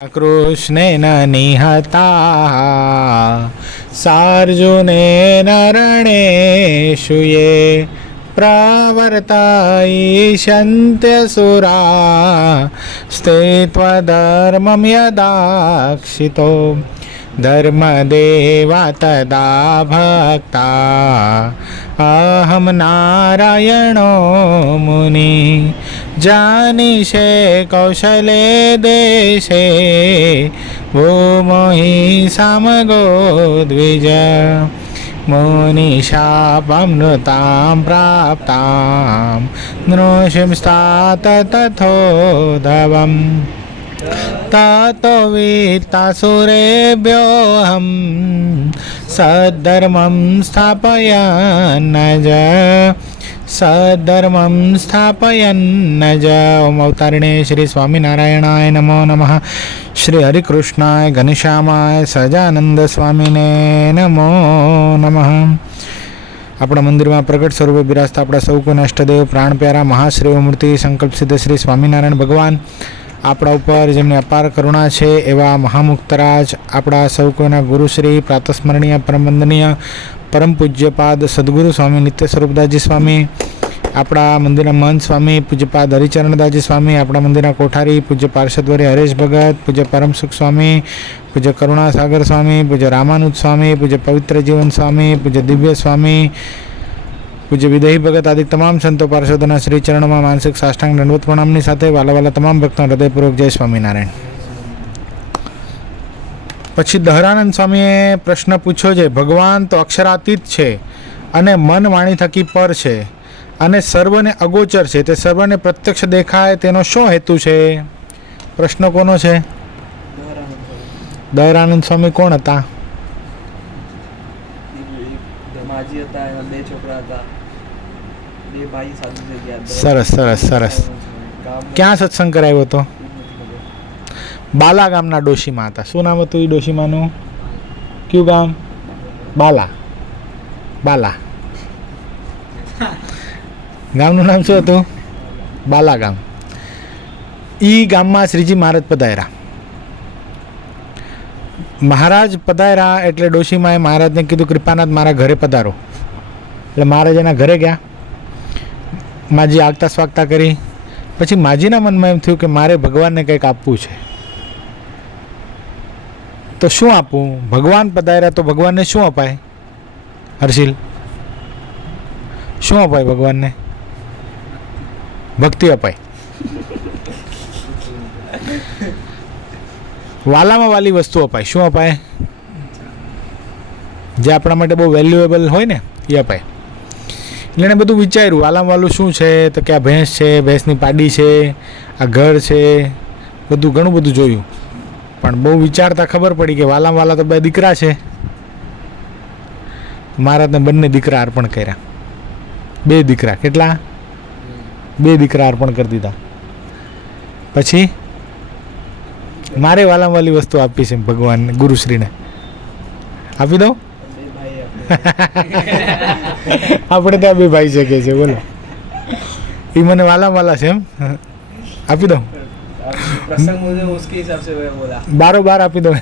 कृष्णेन निहताः सार्जुनेन रणेषु ये प्रवर्तयिष्यन्त्यसुरा स्थित्वधर्मं यदाक्षितो धर्मदेवा तदा भक्ता अहं नारायणो मुनि जानिषे कौशले देशे भूमोहि समगो द्विज मुनिशापमृतां प्राप्तां नृसिंस्तात तथोधवम् ततो वित्तासुरेभ्योऽहं सद्धर्मं स्थापयन्नज ओम अवतारिणे श्री स्वामीनारायणाय नमो नमः। श्री हरिकृष्णाय घनश्यामाय सजानंद स्वामीने नमो नमः। अपना मंदिर में प्रकट स्वरूपे बिराजता अपना सौ को अष्टदेव प्राण प्यारा महाश्रेव मूर्ति संकल्प सिद्ध श्री स्वामीनारायण भगवान આપણા ઉપર જેમની અપાર કરુણા છે એવા મહામુક્તરાજ આપણા સૌ કોઈના ગુરુશ્રી પ્રાતસ્મરણીય પરમવંદનીય પરમ પૂજ્યપાદ સદગુરુ સ્વામી નિત્ય સ્વરૂપદાસજી સ્વામી, આપણા મંદિરના મહંત સ્વામી પૂજ્યપાદ હરિચરણદાસજી સ્વામી, આપણા મંદિરના કોઠારી પૂજ્ય પાર્ષદવર્ય હરેશ ભગત, પૂજ્ય પરમસુખ સ્વામી, પૂજ્ય કરુણાસાગર સ્વામી, પૂજ્ય રામાનુજ સ્વામી, પૂજ્ય પવિત્ર જીવન સ્વામી, પૂજ્ય દિવ્ય સ્વામી, पूज्य विदेही भगत आदि तमाम संतो पार्षदों श्री चरणों में मानसिक साष्टांग दंडवत प्रणामनी साथे वाला वाला तमाम भक्तों हृदयपूर्वक जय स्वामीनारायण। पछी दहरानंद स्वामीए प्रश्न पूछो छे, भगवान तो अक्षरातीत छे अने मन वाणी थकी पर छे अने सर्वने अगोचर छे, ते सर्वने प्रत्यक्ष देखाय तेनो शो हेतु छे? प्रश्न कोनो छे? दहरानंद स्वामी कोण हता? सरस सरस सरस। क्या सत्संग करायो तो? बाला गामना डोशीमा हता। शुं नाम हतुं ई डोशीमानुं? क्यू गाम? बाला। बाला गामनुं नाम शुं हतुं? बाला गाम। ई गाममां श्रीजी महाराज पधार्या। महाराज पधार्या एटले डोशीमाए महाराजने कीधुं कृपानाथ मारा घरे पधारो। એટલે महाराज एना घरे गया, माजी આગતા સ્વાગતા કરી। પછી માજીના મનમાં એમ થયું કે મારે ભગવાનને કંઈક આપવું છે, તો શું આપું? ભગવાન પધાર્યા તો ભગવાનને શું અપાય? હર્ષિલ, શું અપાય ભગવાનને? ભક્તિ અપાય। વાલામાં વાલી વસ્તુ અપાય। શું અપાય? જે આપણા માટે બહુ વેલ્યુએબલ હોય ને એ અપાય। એટલે એને બધું વિચાર્યું, વાલામાં વાલું શું છે? તો કે આ ભેંસ છે, ભેંસની પાડી છે, આ ઘર છે, બધું ઘણું બધું જોયું, પણ બહુ વિચારતા ખબર પડી કે વાલામાં વાલા તો બે દીકરા છે। મહારાજને બંને દીકરા અર્પણ કર્યા। બે દીકરા, કેટલા? બે દીકરા અર્પણ કરી દીધા। પછી મારે વાલામાં વાલી વસ્તુ આપી છે ભગવાનને, ગુરુશ્રીને આપી દઉં? આપણે ત્યાં બે ભાઈ શકે છે, બોલો। એ મને વાલા વાલા છે એમ આપી દઉં? બારોબાર આપી દઉં।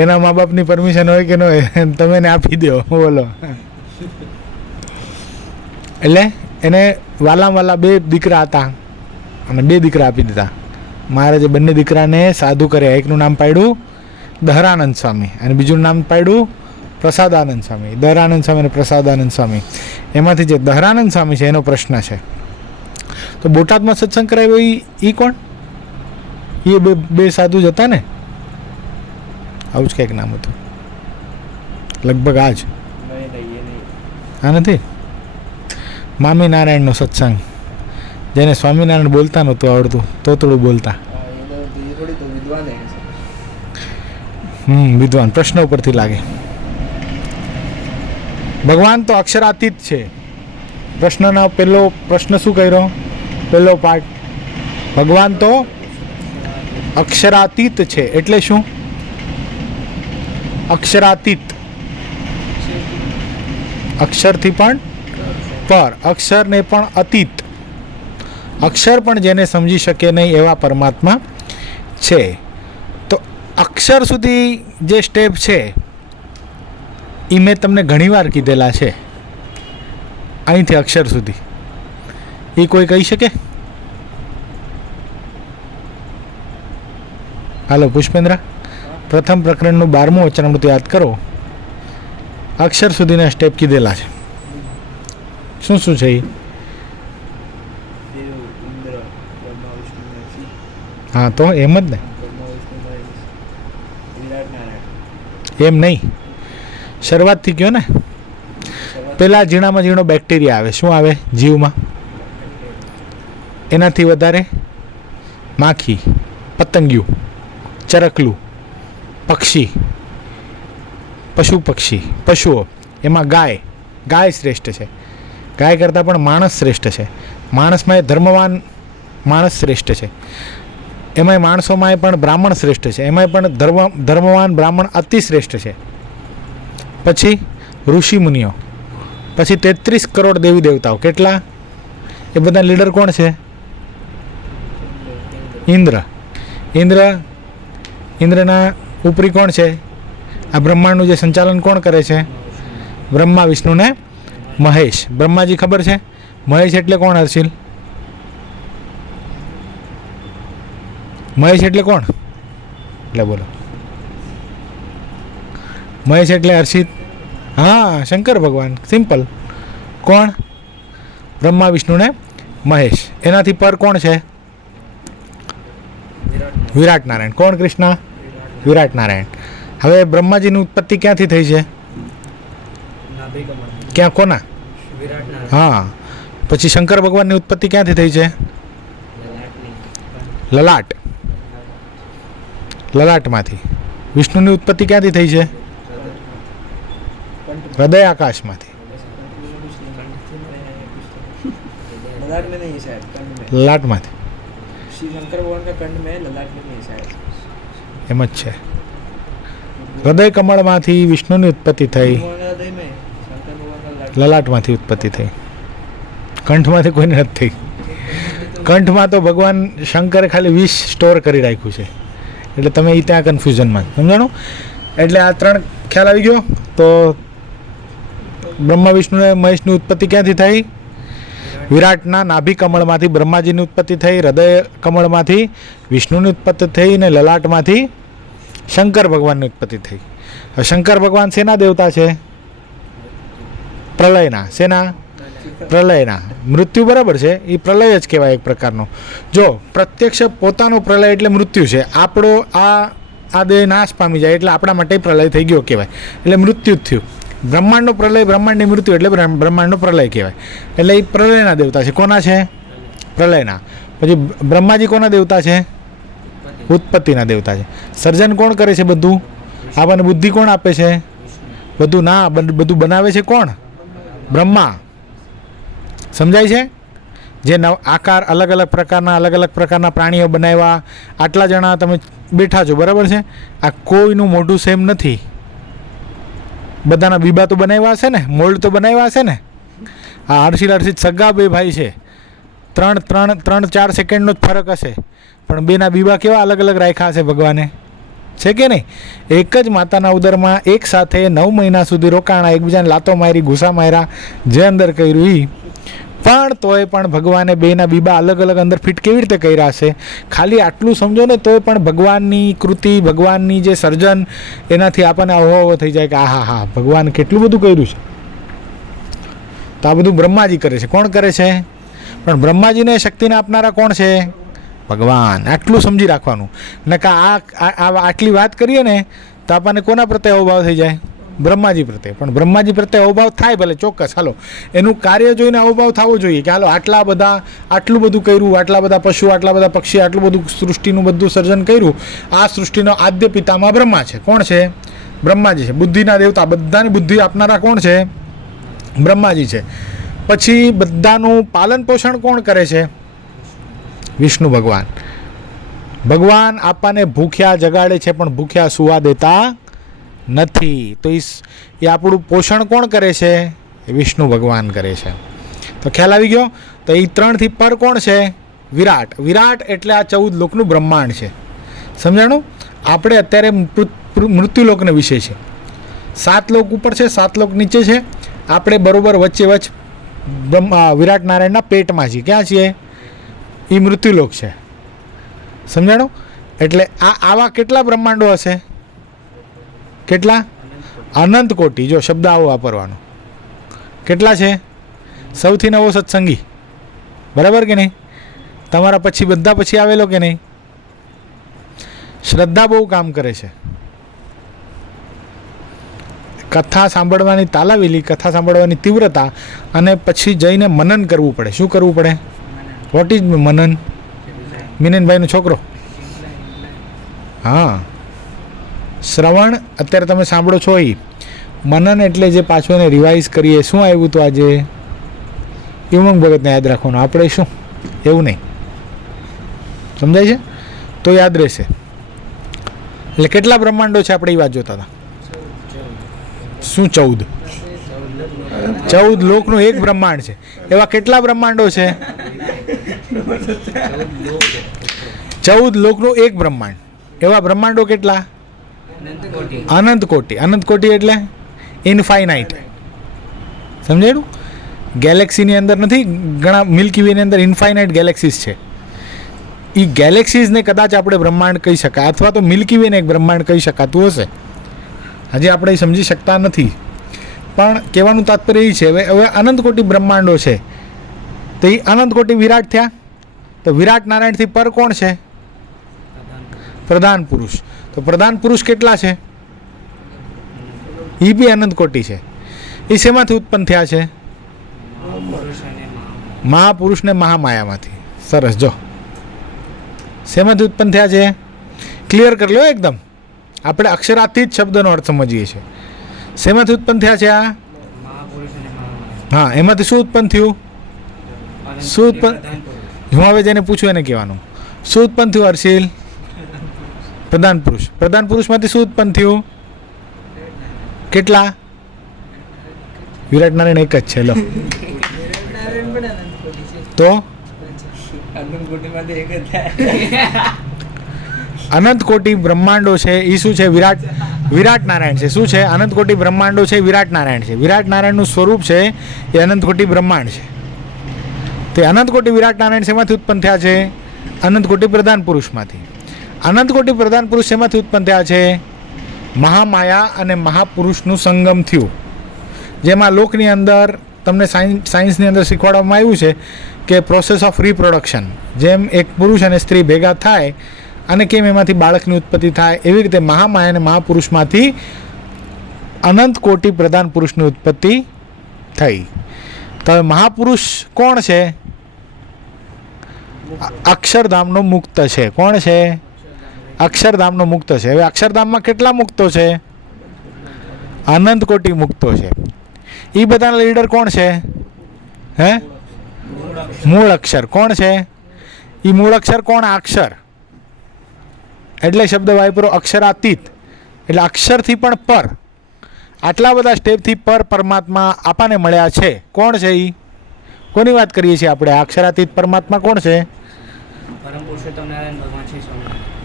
એના મા બાપની પરમિશન હોય કે ન હોય, તમે એને આપી દો, બોલો। એટલે એને વાલા વાલા બે દીકરા હતા અને બે દીકરા આપી દીધા। મહારાજે બંને દીકરાને સાધુ કર્યા। એકનું નામ પાડ્યું દહરાનંદ સ્વામી અને બીજું નામ પાડ્યું પ્રસાદાનંદ સ્વામી। દહરાનંદ સ્વામી અને પ્રસાદાનંદ સ્વામી, એમાંથી જે દહરાનંદ સ્વામી છે એનો પ્રશ્ન છે। તો બોટાદમાં સત્સંગ કરાવ્યો એ કોણ? એ બે સાધુ જ હતા ને? આવું જ કંઈક નામ હતું લગભગ। આ જ આ નથી? મામી નારાયણનો સત્સંગ, જેને સ્વામિનારાયણ બોલતા નહોતું આવડતું, તોતડું બોલતા। વિદ્વાન પ્રશ્ન ઉપરથી લાગે। ભગવાન તો અક્ષરાતીત છે। પ્રશ્નનો પહેલો પ્રશ્ન શું કર્યો? પહેલો પાર્ટ, ભગવાન તો અક્ષરાતીત છે એટલે શું? અક્ષરાતીત અક્ષરથી પણ પર, અક્ષરને પણ અતીત, અક્ષર પણ જેને સમજી શકે નહીં એવા પરમાત્મા છે. તો અક્ષર સુધી જે સ્ટેપ છે એ મેં તમને ઘણીવાર કીધેલા છે. અહીંથી અક્ષર સુધી એ કોઈ કહી શકે? હાલો પુષ્પેન્દ્ર, પ્રથમ પ્રકરણનું 12મું વચનામૃત યાદ કરો. અક્ષર સુધીના સ્ટેપ કીધેલા છે. શું શું છે એ? હા તો એમ જ ને, એમ નહીં, શરૂઆતથી કયો ને. પેલા ઝીણામાં ઝીણો બેક્ટેરિયા આવે. શું આવે જીવમાં? એનાથી વધારે માખી, પતંગિયું, ચરકલું, પક્ષી, પશુ પક્ષી, પશુઓ. એમાં ગાય શ્રેષ્ઠ છે. ગાય કરતાં પણ માણસ શ્રેષ્ઠ છે. માણસમાં એ ધર્મવાન માણસ શ્રેષ્ઠ છે. એમાંય માણસોમાં પણ બ્રાહ્મણ શ્રેષ્ઠ છે. એમાંય પણ ધર્મવાન બ્રાહ્મણ અતિ શ્રેષ્ઠ છે. પછી ઋષિ મુનિઓ, પછી 33 કરોડ દેવી દેવતાઓ. કેટલા? એ બધા લીડર કોણ છે? ઇન્દ્રના ઉપરી કોણ છે? આ બ્રહ્માંડનું જે સંચાલન કોણ કરે છે? બ્રહ્મા, વિષ્ણુ ને મહેશ. બ્રહ્માજી ખબર છે? મહેશ એટલે કોણ હર્ષિલ? મહેશ એટલે કોણ? એટલે બોલો. મહેશ એટલે હર્ષિત? હા, શંકર ભગવાન. સિમ્પલ. કોણ? બ્રહ્મા, વિષ્ણુ ને મહેશ. એનાથી પર કોણ છે? વિરાટ નારાયણ. કોણ? કૃષ્ણ. વિરાટ નારાયણ. હવે બ્રહ્માજીની ઉત્પત્તિ ક્યાંથી થઈ છે? ક્યાં? કોના? હા. પછી શંકર ભગવાનની ઉત્પત્તિ ક્યાંથી થઈ છે? લલાટમાંથી. વિષ્ણુની ઉત્પત્તિ ક્યાંથી થઈ છે? હૃદય આકાશમાંથી. ललाट एम ज हृदय कमल में विष्णु की उत्पत्ति थई, ललाट में उत्पत्ति थई, कंठ में कोई नहीं थी। कंठ में तो भगवान शंकर खाली विष स्टोर करी राख्यु छे એટલે તમે એ ત્યાં કન્ફ્યુઝનમાં સમજાણું। એટલે આ ત્રણ ખ્યાલ આવી ગયો। તો બ્રહ્મા વિષ્ણુ અને મહેશની ઉત્પત્તિ ક્યાંથી થઈ? વિરાટના નાભી કમળમાંથી બ્રહ્માજીની ઉત્પત્તિ થઈ, હૃદય કમળમાંથી વિષ્ણુની ઉત્પત્તિ થઈ અને લલાટમાંથી શંકર ભગવાનની ઉત્પત્તિ થઈ। હવે શંકર ભગવાન શેના દેવતા છે? પ્રલયના। શેના? પ્રલયના। મૃત્યુ બરાબર છે, એ પ્રલય જ કહેવાય એક પ્રકારનો। જો પ્રત્યક્ષ પોતાનો પ્રલય એટલે મૃત્યુ છે, આપણો આ દેહ નાશ પામી જાય એટલે આપણા માટે પ્રલય થઈ ગયો કહેવાય, એટલે મૃત્યુ જ થયું। બ્રહ્માંડનો પ્રલય, બ્રહ્માંડની મૃત્યુ એટલે બ્રહ્માંડનો પ્રલય કહેવાય। એટલે એ પ્રલયના દેવતા છે। કોના છે? પ્રલયના। પછી બ્રહ્માજી કોના દેવતા છે? ઉત્પત્તિના દેવતા છે। સર્જન કોણ કરે છે? બધું આપણને બુદ્ધિ કોણ આપે છે? બધું ના, બધું બનાવે છે કોણ? બ્રહ્મા। સમજાય છે? જે આકાર અલગ અલગ પ્રકારના પ્રાણીઓ બનાવ્યા, આટલા જણા તમે બેઠા છો બરાબર છે, આ કોઈનું મોઢું સેમ નથી, બધાના બીબા તો બનાવ્યા હશે ને, મોલ્ડ તો બનાવ્યા હશે ને। આ હર્ષિત સગા બે ભાઈ છે, 3-4 સેકન્ડનો જ ફરક હશે, પણ બેના બીબા કેવા અલગ અલગ રાખ્યા હશે ભગવાને, છે કે નહીં? એક જ માતાના ઉદરમાં એક સાથે 9 મહિના સુધી રોકાણા, એકબીજાને લાતો મારી, ઘૂસા માર્યા, જે અંદર કર્યું એ, પણ તોય પણ ભગવાને બેના બીબા અલગ અલગ અંદર ફિટ કેવી રીતે કર્યા હશે? ખાલી આટલું સમજો ને તોય પણ ભગવાનની કૃતિ, ભગવાનની જે સર્જન, એનાથી આપણને અહોહો થઈ જાય કે આહા હા, ભગવાન કેટલું બધું કર્યું છે। તો આ બધું બ્રહ્માજી કરે છે। કોણ કરે છે? પણ બ્રહ્માજીને શક્તિને આપનારા કોણ છે? ભગવાન। આટલું સમજી રાખવાનું। નકા આટલી વાત કરીએ ને તો આપણને કોના પ્રત્યે અહોભાવ થઈ જાય? બ્રહ્માજી પ્રત્યે। પણ બ્રહ્માજી પ્રત્યે અહોભાવ થાય ભલે, ચોક્કસ, હાલો એનું કાર્ય જોઈને અહોભાવ થવો જોઈએ કે હાલો આટલું બધું કર્યું, આટલા બધા પશુ, આટલા બધા પક્ષી, આટલું બધું સૃષ્ટિનું બધું સર્જન કર્યું, આ સૃષ્ટિનો આદ્ય પિતામાં બ્રહ્મા છે। કોણ છે? બ્રહ્માજી છે। બુદ્ધિના દેવતા, બધાની બુદ્ધિ આપનારા કોણ છે? બ્રહ્માજી છે। પછી બધાનું પાલન પોષણ કોણ કરે છે? વિષ્ણુ ભગવાન। ભગવાન આપણને ભૂખ્યા જગાડે છે પણ ભૂખ્યા સુવા દેતા નથી। તો એ આપણું પોષણ કોણ કરે છે? વિષ્ણુ ભગવાન કરે છે। તો ખ્યાલ આવી ગયો? તો એ 3 થી પર કોણ છે? વિરાટ. વિરાટ એટલે આ 14 લોકનું બ્રહ્માંડ છે. સમજાણું? આપણે અત્યારે મૃત્યુલોકને વિશે છે. 7 લોક ઉપર છે, 7 લોક નીચે છે. આપણે બરોબર વચ્ચે વિરાટ નારાયણના પેટમાં છીએ. ક્યાં છીએ? એ મૃત્યુલોક છે. સમજાણું? એટલે આવા કેટલા બ્રહ્માંડો હશે? કેટલા? અનંત કોટી. જો શબ્દ આવો વાપરવાનો. કેટલા છે? સૌથી નવો સત્સંગી, બરાબર કે નહીં? તમારા પછી બધા પછી આવેલો કે નહીં? શ્રદ્ધા બહુ કામ કરે છે. કથા સાંભળવાની તાલાવેલી, કથા સાંભળવાની તીવ્રતા, અને પછી જઈને મનન કરવું પડે. શું કરવું પડે? વોટ ઇઝ મનન? મિનનભાઈનો છોકરો. હા, શ્રવણ અત્યારે તમે સાંભળો છો. એ મનન એટલે જે પાછું એને રિવાઇઝ કરીએ. શું આવ્યું હતું આજે? ઉમંગ ભગતને યાદ રાખવાનું. આપણે શું એવું નહીં. સમજાય છે? તો યાદ રહેશે. એટલે કેટલા બ્રહ્માંડો છે આપણે એ વાત જોતા હતા. શું 14? 14 લોકનું એક બ્રહ્માંડ છે. એવા કેટલા બ્રહ્માંડો છે? 14 લોકનું એક બ્રહ્માંડ. એવા બ્રહ્માંડો કેટલા? અનંત કોટી. અનંત કોટી એટલે ઇનફાઇનાઇટ. સમજાયું? ગેલેક્સીની અંદર નથી ઘણા, મિલ્કી વેની અંદર ઇન્ફાઇનાઇટ ગેલેક્સીસ છે. એ ગેલેક્સીઝને કદાચ આપણે બ્રહ્માંડ કહી શકાય, અથવા તો મિલ્કી વેને એક બ્રહ્માંડ કહી શકાતું હશે. હજી આપણે સમજી શકતા નથી, પણ કહેવાનું તાત્પર્ય એ છે હવે અનંત કોટી બ્રહ્માંડો છે. તો એ અનંત કોટી વિરાટ થયા. તો વિરાટ નારાયણથી પર કોણ છે? પ્રધાન પુરુષ. તો પ્રધાન પુરુષ કેટલા છે? એ બી અનંત કોટી છે. એ શેમાંથી ઉત્પન્ન થયા છે? મહાપુરુષ ને મહામાયામાંથી. સરસ. જો શેમાંથી ઉત્પન્ન થયા છે? ક્લિયર કરી લો એકદમ. આપણે અક્ષરાતીત શબ્દનો અર્થ સમજીએ છીએ. શેમાંથી ઉત્પન્ન થયા છે આ? હા, એમાંથી શું ઉત્પન્ન થયું? શું ઉત્પન્ન? હું હવે જેને પૂછું એને કહેવાનું. શું ઉત્પન્ન થયું હર્ષિલ? પ્રધાન પુરુષ. પ્રધાન પુરુષમાંથી શું ઉત્પન્ન થયું? કેટલા? વિરાટ નારાયણ એક જ છે. લો તો અનંત કોટી બ્રહ્માંડો છે. એ શું છે? વિરાટ નારાયણ છે. શું છે? અનંત કોટી બ્રહ્માંડો છે. વિરાટ નારાયણ છે. વિરાટ નારાયણનું સ્વરૂપ છે એ અનંત કોટી બ્રહ્માંડ છે. તે અનંત કોટી વિરાટ નારાયણ શેમાંથી ઉત્પન્ન થયા છે? અનંત કોટી પ્રધાન પુરુષમાંથી. અનંત કોટી પ્રધાન પુરુષ શેમાંથી ઉત્પન્ન થયા છે? મહામાયા અને મહાપુરુષનું સંગમ થયું. જેમાં લોકની અંદર તમને સાયન્સની અંદર શીખવાડવામાં આવ્યું છે કે પ્રોસેસ ઓફ રિપ્રોડક્શન, જેમ એક પુરુષ અને સ્ત્રી ભેગા થાય અને કેમ એમાંથી બાળકની ઉત્પત્તિ થાય, એવી રીતે મહામાયા અને મહાપુરુષમાંથી અનંત કોટી પ્રધાન પુરુષની ઉત્પત્તિ થઈ. તો હવે મહાપુરુષ કોણ છે? અક્ષરધામનો મુક્ત છે. કોણ છે? અક્ષરધામનો મુક્ત છે. હવે અક્ષરધામમાં કેટલા મુક્તો છે? અનંત કોટી મુક્તો છે. એ બધાના લીડર કોણ છે? હે? મૂળ અક્ષર. કોણ છે એ મૂળ અક્ષર? કોણ? અક્ષર. એટલે શબ્દ વાપરો અક્ષરાતીત. એટલે અક્ષરથી પણ પર. આટલા બધા સ્ટેપથી પર પરમાત્મા આપણને મળ્યા છે. કોણ છે એ? કોની વાત કરીએ છીએ આપણે? અક્ષરાતીત પરમાત્મા કોણ છે?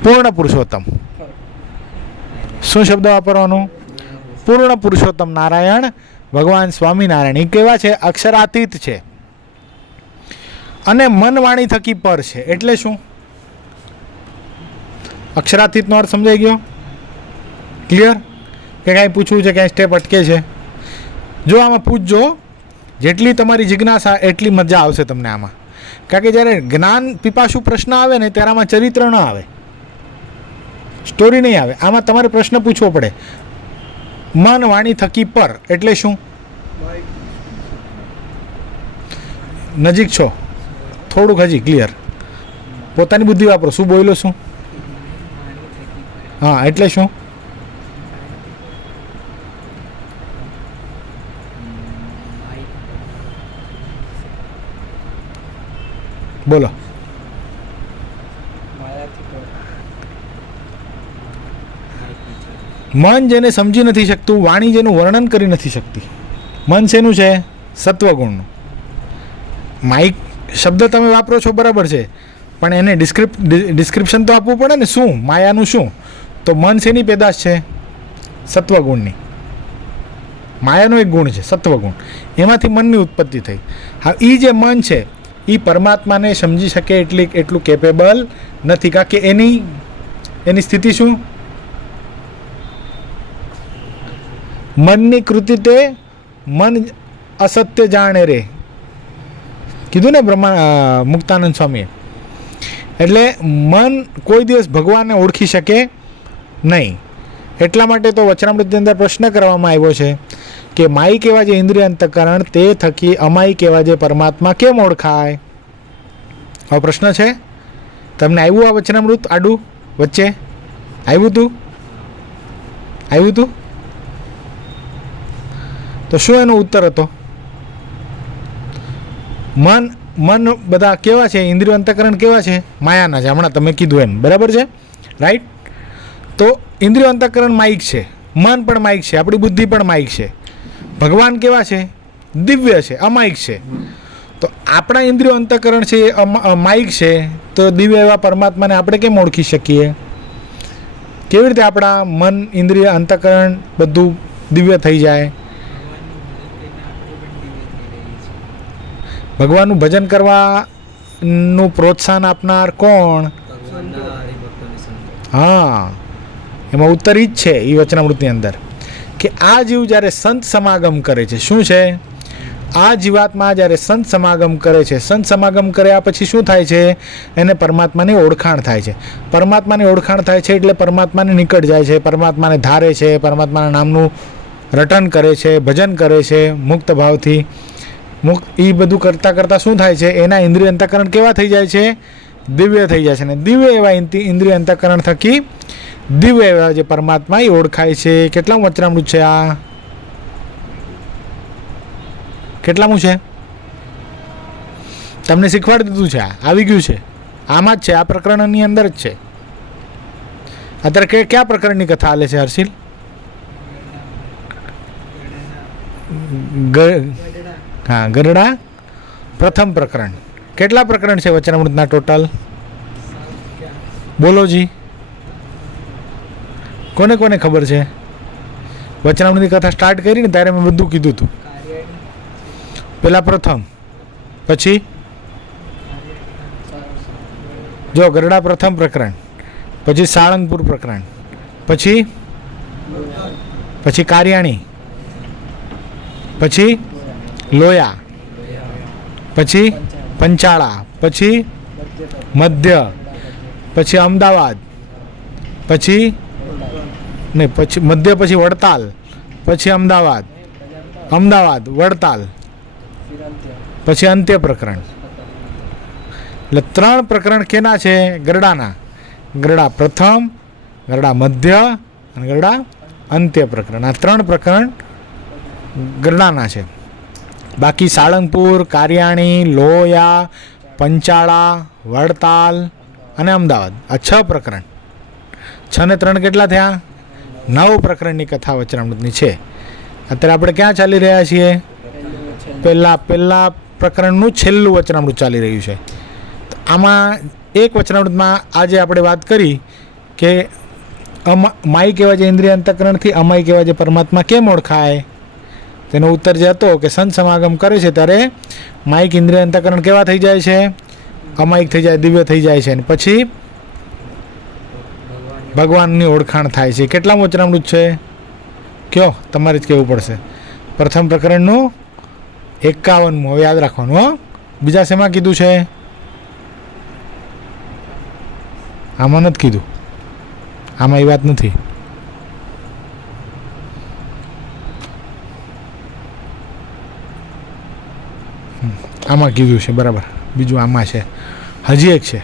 પૂર્ણ પુરુષોત્તમ. શું શબ્દ વાપરવાનું? પૂર્ણ પુરુષોત્તમ નારાયણ ભગવાન સ્વામિનારાયણ. એ કેવા છે? અક્ષરાતીત છે અને મન વાણી થકી પર છે. એટલે શું? અક્ષરાતીતનો અર્થ સમજાઈ ગયો? ક્લિયર? કે કાંઈ પૂછવું છે? કાંઈ સ્ટેપ અટકે છે? જો આમાં પૂછજો. જેટલી તમારી જિજ્ઞાસા એટલી મજા આવશે તમને આમાં. કારણ કે જ્યારે જ્ઞાન પીપાસુ પ્રશ્ન આવે ને ત્યારે આમાં ચરિત્ર ન આવે, સ્ટોરી નહીં આવે. આમાં તમારે પ્રશ્ન પૂછવો પડે. મન વાણી થકી પર એટલે શું? નજીક છો થોડુંક હજી. ક્લિયર? પોતાની બુદ્ધિ વાપરો. શું બોલ્યો? શું? હા, એટલે શું? બોલો. મન જેને સમજી નથી શકતું, વાણી જેનું વર્ણન કરી નથી શકતી. મન શેનું છે? સત્વગુણનું. માઇક શબ્દ તમે વાપરો છો બરાબર છે, પણ એને ડિસ્ક્રિપ્શન તો આપવું પડે ને, શું માયાનું શું? તો મન શેની પેદાશ છે? સત્વગુણની. માયાનો એક ગુણ છે સત્વગુણ, એમાંથી મનની ઉત્પત્તિ થઈ. હા, એ જે મન છે એ પરમાત્માને સમજી શકે એટલું કેપેબલ નથી, કારણ કે એની સ્થિતિ શું? મનની કૃતિ તે મન અસત્ય જાણે રે, કીધું ને મુક્તાનંદ સ્વામીએ. એટલે મન કોઈ દિવસ ભગવાનને ઓળખી શકે નહીં. એટલા માટે તો વચનામૃતની અંદર પ્રશ્ન કરવામાં આવ્યો છે કે માઈ કેવા જે ઇન્દ્રિય અંતઃકરણ તે થકી અમાઈ કેવા જે પરમાત્મા કેમ ઓળખાય? આવો પ્રશ્ન છે. તમને આવ્યું આ વચનામૃત આડું વચ્ચે આવ્યું હતું? તો શું એનો ઉત્તર હતો? મન બધા કેવા છે? ઇન્દ્રિય અંતઃકરણ કેવા છે? માયાના છે. હમણાં તમે કીધું એમ, બરાબર છે, રાઈટ? તો ઇન્દ્રિય અંતઃકરણ માઇક છે, મન પણ માઇક છે, આપણી બુદ્ધિ પણ માઇક છે. ભગવાન કેવા છે? દિવ્ય છે, અમાયિક છે. તો આપણા ઇન્દ્રિયો અંતઃકરણ છે એ માઇક છે, તો દિવ્ય એવા પરમાત્માને આપણે કેમ ઓળખી શકીએ? કેવી રીતે આપણા મન, ઇન્દ્રિય, અંતઃકરણ બધું દિવ્ય થઈ જાય? ભગવાનનું ભજન કરવાનું પ્રોત્સાહન આપનાર કોણ? હા, એમાં ઉત્તર ઈ જ છે એ વચનામૃતની અંદર કે આ જીવ જ્યારે સંત સમાગમ કરે છે, શું છે? આ જીવાત્મા જ્યારે સંત સમાગમ કરે છે, સંત સમાગમ કર્યા પછી શું થાય છે? એને પરમાત્માની ઓળખાણ થાય છે. પરમાત્માની ઓળખાણ થાય છે એટલે પરમાત્માની નિકટ જાય છે, પરમાત્માને ધારે છે, પરમાત્માના નામનું રટન કરે છે, ભજન કરે છે મુક્ત ભાવથી. એ બધું કરતાં કરતાં શું થાય છે? એના ઇન્દ્રિય અંતઃકરણ કેવા થઈ જાય છે? દિવ્ય થઈ જાય છે. ને દિવ્ય એવા ઇન્દ્રિય અંતઃકરણ થકી દિવ્ય એવા જે પરમાત્મા એ ઓળખાય છે. કેટલામું વચનામૃત છે આ? કેટલામું છે? તમને શીખવાડી દીધું છે, આ આવી ગયું છે, આમાં જ છે, આ પ્રકરણની અંદર જ છે. અત્યારે કયા પ્રકરણની કથા હાલે છે હર્ષિલ? હા, ગરડા પ્રથમ પ્રકરણ. કેટલા પ્રકરણ છે વચનામૃતના ટોટલ? બોલો જી, કોને કોને ખબર છે? વચનામૃતની કથા સ્ટાર્ટ કરી ને ત્યારે મેં બધું કીધું હતું. પેલા પ્રથમ, પછી જો ગરડા પ્રથમ પ્રકરણ, પછી સાળંગપુર પ્રકરણ, પછી કાર્યાણી, પછી લોયા, પછી પંચાળા, પછી મધ્ય, પછી અમદાવાદ, પછી મધ્ય, પછી વડતાલ, પછી અમદાવાદ, વડતાલ, પછી અંત્ય પ્રકરણ. એટલે 3 પ્રકરણ કેના છે? ગરડાના. ગરડા પ્રથમ, ગરડા મધ્ય અને ગરડા અંત્ય પ્રકરણ. આ 3 પ્રકરણ ગરડાના છે. બાકી સાળંગપુર, કાર્યાણી, લોયા, પંચાળા, વડતાલ અને અમદાવાદ, આ 6 પ્રકરણ. 6 ને 3 કેટલા થયા? 9 પ્રકરણની કથા વચનામૃતની છે. અત્યારે આપણે ક્યાં ચાલી રહ્યા છીએ? પહેલા પ્રકરણનું છેલ્લું વચનામૃત ચાલી રહ્યું છે. આમાં એક વચનામૃતમાં આજે આપણે વાત કરી કે માઈ કેવા જે ઇન્દ્રિય અંતઃકરણથી અમાઈ કેવા જે પરમાત્મા કેમ ઓળખાય? તેનો ઉત્તર જે હતો કે સંત સમાગમ કરે છે ત્યારે માઇક ઇન્દ્રિય અંતઃકરણ કેવા થઈ જાય છે? અમાયિક થઈ જાય, દિવ્ય થઈ જાય છે. અને પછી ભગવાનની ઓળખાણ થાય છે. કેટલામું વચનામૃત છે? કયો, તમારે જ કહેવું પડશે. પ્રથમ પ્રકરણનું 51મું. હવે યાદ રાખવાનું હો. બીજા શેમાં કીધું છે? આમાં નથી કીધું, આમાં એ વાત નથી. આમાં કીધું છે, બરાબર. બીજું આમાં છે, હજી એક છે,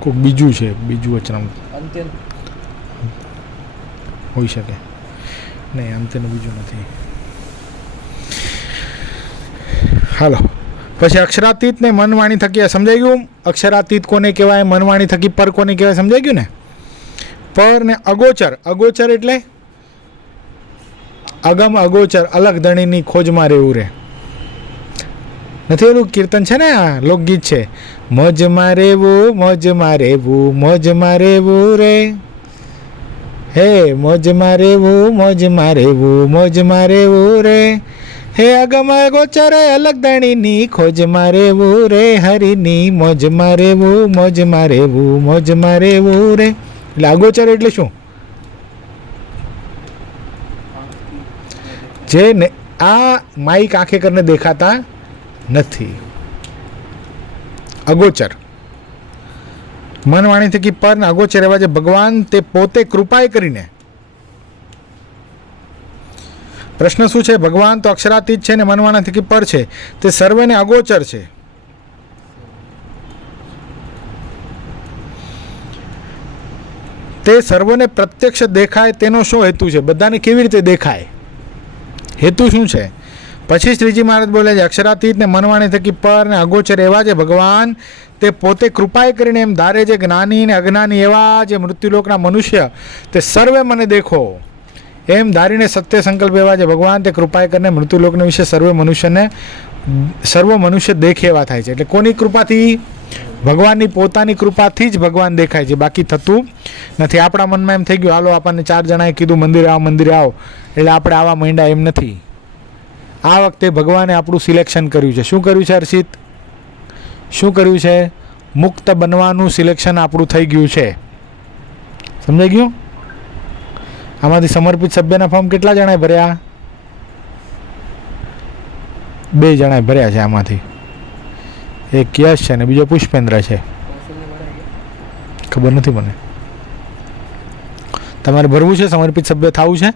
કોઈક બીજું છે, બીજું વચનામૃત હોઈ શકે. નહીં, અંત્યનું બીજું નથી. હાલો, પછી અક્ષરાતીત ને મનવાણી થકી સમજાઈ ગયું. અક્ષરાતીત કોને કહેવાય? મનવાણી થકી પર કોને કહેવાય? સમજાઈ ગયું ને? પર ને અગોચર. અગોચર એટલે અગમ અગોચર, અલગ ધણીની ખોજમાં રહેવું રહે. નથી ઓલું કીર્તન છે ને, આ લોકગીત છે, મોજમાં રેવું મોજમાં રેવું મોજમાં રેવું રે, હે મોજમાં રેવું મોજમાં રેવું મોજમાં રેવું રે, હે અગમ ગોચર અલગ દાણીની ખોજમાં રેવું રે, હરિની મોજમાં રેવું મોજમાં રેવું મોજમાં રેવું રે. એટલે અગોચર એટલે શું? જે આ માઈક આંખે કરીને દેખાતા નથી. અગોચર મન વાણી થકી પર ને અગોચર એવા જે ભગવાન તે પોતે કૃપાએ કરીને. પ્રશ્ન શું છે? ભગવાન તો અક્ષરાતીત છે ને મનવાણા થકી પર છે, તે સર્વેને અગોચર છે. તે સર્વને પ્રત્યક્ષ દેખાય તેનો શું હેતુ છે? બધાને કેવી રીતે દેખાય? હેતુ શું છે? પછી શ્રીજી મહારાજ બોલે છે અક્ષરાતીત ને મનવાણી થકી પર ને અગોચર એવા જે ભગવાન તે પોતે કૃપાએ કરીને એમ ધારે છે જ્ઞાની ને અજ્ઞાની એવા જે મૃત્યુલોકના મનુષ્ય તે સર્વે મને દેખો એમ ધારીને સત્ય સંકલ્પ એવા છે ભગવાન તે કૃપાએ કરીને મૃત્યુલોકના વિશે સર્વ મનુષ્ય દેખે એવા થાય છે. એટલે કોની કૃપાથી? ભગવાનની પોતાની કૃપાથી જ ભગવાન દેખાય છે, બાકી થતું નથી. આપણા મનમાં એમ થઈ ગયું હાલો આપણને 4 જણાએ કીધું મંદિરે આવો એટલે આપણે આવા માંડ્યા, એમ નથી. આ વખતે ભગવાને આપણું સિલેક્શન કર્યું છે. શું કર્યું છે હર્ષિત? શું કર્યું છે? મુક્ત બનવાનું સિલેક્શન આપણું થઈ ગયું છે. સમજાઈ ગયું? આમાંથી સમર્પિત સભ્યના ફોર્મ કેટલા જણાએ ભર્યા? 2 જણાએ ભર્યા છે. આમાંથી એક યશ છે ને બીજો પુષ્પેન્દ્ર છે. ખબર નથી મને. તમારે ભરવું છે? સમર્પિત સભ્ય થવું છે?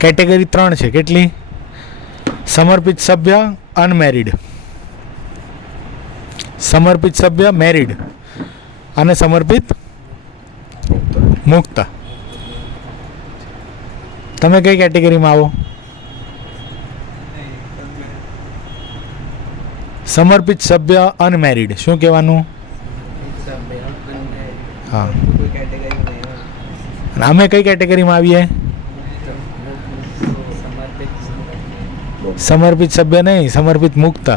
કેટેગરી 3 છે. કેટલી? સમર્પિત સભ્ય અનમેરિડ, સમર્પિત સભ્ય મેરિડ અને સમર્પિત મુક્ત. તમે કઈ કેટેગરીમાં આવો? સમર્પિત સભ્ય અનમેરિડ. શું કહેવાનું? હા. અમે કઈ કેટેગરીમાં આવીએ? સમર્પિત સભ્ય નહીં, સમર્પિત મુક્ત.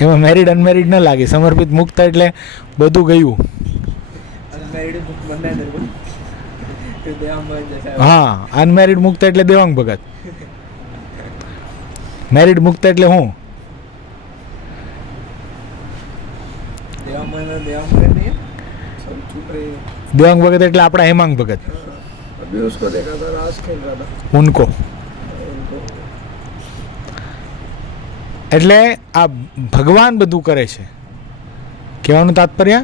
એમાં મેરિડ અનમેરિડ ન લાગે. સમર્પિત મુક્ત એટલે બધું ગયું. હા, અનમેરિડ મુક્ત એટલે દેવાંગ ભગત. મેરિડ મુક્ત એટલે હું? દેવાંગ ભગત એટલે આપણા હેમાંગ ભગત. ઉनको એટલે આ ભગવાન બધું કરે છે. કહેવાનું તાત્પર્ય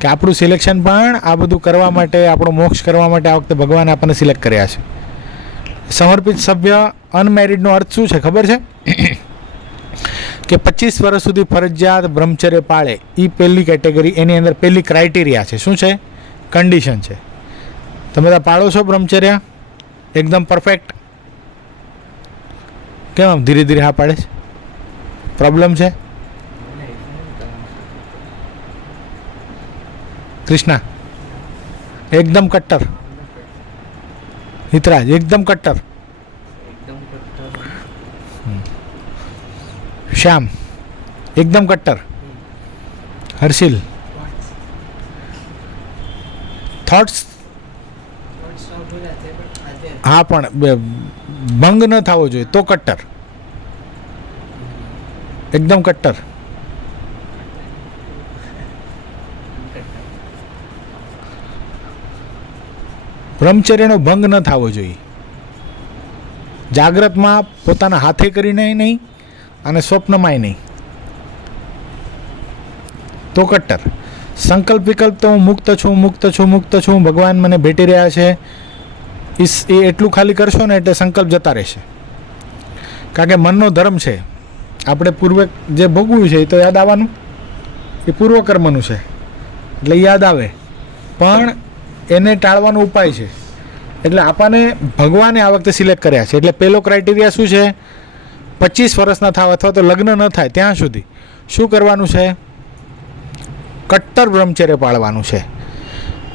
કે આપણું સિલેક્શન પણ આ બધું કરવા માટે, આપણો મોક્ષ કરવા માટે આ વખતે ભગવાને આપણને સિલેક્ટ કર્યા છે. સમર્પિત સભ્ય અનમેરિડનો અર્થ શું છે ખબર છે? કે 25 વર્ષ સુધી ફરજિયાત બ્રહ્મચર્ય પાળે. એ પહેલી કેટેગરી, એની અંદર પહેલી ક્રાઇટેરિયા છે. શું છે? કન્ડિશન છે. તમે તો પાળો છો બ્રહ્મચર્ય એકદમ પરફેક્ટ? કેમ આમ ધીરે ધીરે હા પાડે છે? પ્રોબ્લેમ છે? કૃષ્ણા એકદમ કટ્ટર, હિતરાજ એકદમ કટ્ટર, શ્યામ એકદમ કટ્ટર, હર્ષિલ થોટ્સ હા પણ ભંગ ન થવો જોઈએ તો કટ્ટર, એકદમ કટ્ટર. બ્રહ્મચર્યનો ભંગ ન થવો જોઈએ. જાગ્રતમાં પોતાના હાથે કરીને નહીં અને સ્વપ્નમાંય નહીં તો કટ્ટર. સંકલ્પ વિકલ્પ તો હું મુક્ત છું, મુક્ત છું, મુક્ત છું, ભગવાન મને ભેટી રહ્યા છે, એ એટલું ખાલી કરશો ને એટલે સંકલ્પ જતા રહેશે. કારણ કે મનનો ધર્મ છે. આપણે પૂર્વે જે ભોગવ્યું છે એ તો યાદ આવવાનું, એ પૂર્વકર્મનું છે એટલે યાદ આવે, પણ એને ટાળવાનો ઉપાય છે. એટલે આપણને ભગવાને આ વખતે સિલેક્ટ કર્યા છે. એટલે પહેલો ક્રાઇટેરિયા શું છે? 25 વર્ષના થાવ અથવા તો લગ્ન ન થાય ત્યાં સુધી શું કરવાનું છે? કટ્ટર બ્રહ્મચર્ય પાળવાનું છે.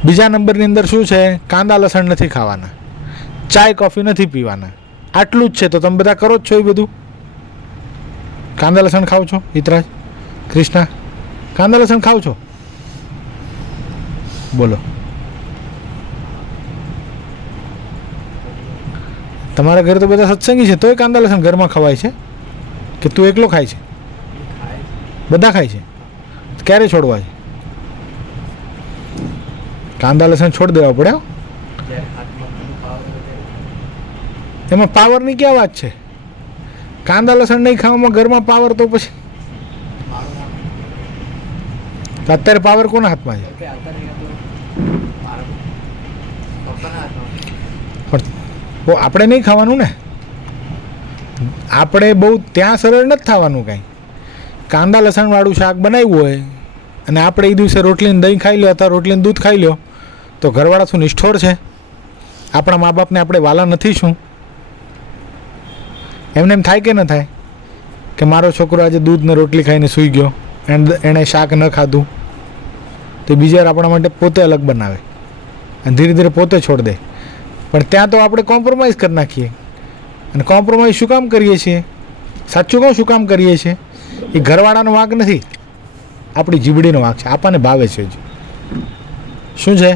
બીજા નંબરની અંદર શું છે? કાંદા લસણ નથી ખાવાના, ચાય કોફી નથી પીવાના. આટલું જ છે. તો તમે બધા કરો જ છો એ બધું? કાંદા લસણ ખાવ છો? હિતરાજ, કૃષ્ણા, કાંદા લસણ ખાવ છો? બોલો. તમારા ઘરે તો બધા સત્સંગી છે, તોય કાંદા લસણ ઘરમાં ખવાય છે કે તું એકલો ખાય છે? બધા ખાય છે. ક્યારે છોડવા છે? કાંદા લસણ છોડી દેવા પડે. એમાં પાવરની ક્યાં વાત છે? કાંદા લસણ નહીં ખાવામાં ઘરમાં પાવર તો પછી અત્યારે પાવર કોના હાથમાં છે? પણ આપણે નહીં ખાવાનું ને. આપણે બહુ ત્યાં સરળ નથી થવાનું કાંઈ. કાંદા લસણવાળું શાક બનાવ્યું હોય અને આપણે એ દિવસે રોટલીને દહીં ખાઈ લો અથવા રોટલીને દૂધ ખાઈ લો તો ઘરવાળા શું નિષ્ઠોર છે? આપણા મા બાપને આપણે વાલા નથી શું? એમને એમ થાય કે ન થાય કે મારો છોકરો આજે દૂધ ને રોટલી ખાઈને સૂઈ ગયો, એણે શાક ન ખાધું, તો બીજી વાર આપણા માટે પોતે અલગ બનાવે અને ધીરે ધીરે પોતે છોડી દે. પણ ત્યાં તો આપણે કોમ્પ્રોમાઇઝ કરી નાખીએ. અને કોમ્પ્રોમાઇઝ શું કામ કરીએ છીએ? સાચું કહું, શું કામ કરીએ છીએ? એ ઘરવાળાનો વાંક નથી, આપણી જીબડીનો વાંક છે. આપણને ભાવે છે. શું છે?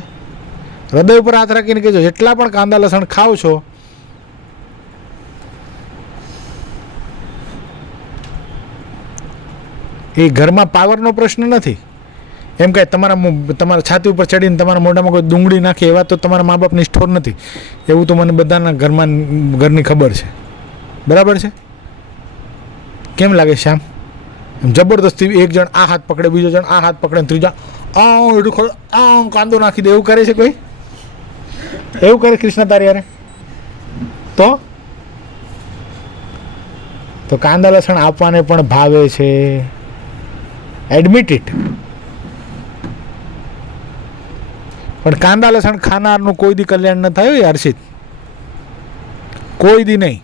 હૃદય ઉપર હાથ રાખીને કહેજો, જેટલા પણ કાંદા લસણ ખાઓ છો એ ઘરમાં પાવરનો પ્રશ્ન નથી. એમ કહે તમારા છાતી ઉપર ચડીને તમારા મોઢામાં કોઈ ડુંગળી નાખે એવા તો તમારા મા બાપ નિષ્ઠોર નથી. એવું તો મને બધાના ઘરની ખબર છે. બરાબર છે? કેમ લાગે શ્યામ? એમ જબરદસ્તી એક જણ આ હાથ પકડે, બીજો જણ આ હાથ પકડે, ત્રીજા કાંદો નાખી દે, એવું કરે છે કોઈ? એવું કરે કૃષ્ણ તારી યારે? તો કાંદા લસણ આપવાને પણ ભાવે છે. Admit it. પણ કાંદા લસણ ખાનારનું કોઈ દી કલ્યાણ ન થયું હર્ષિત, કોઈ દી નહીં.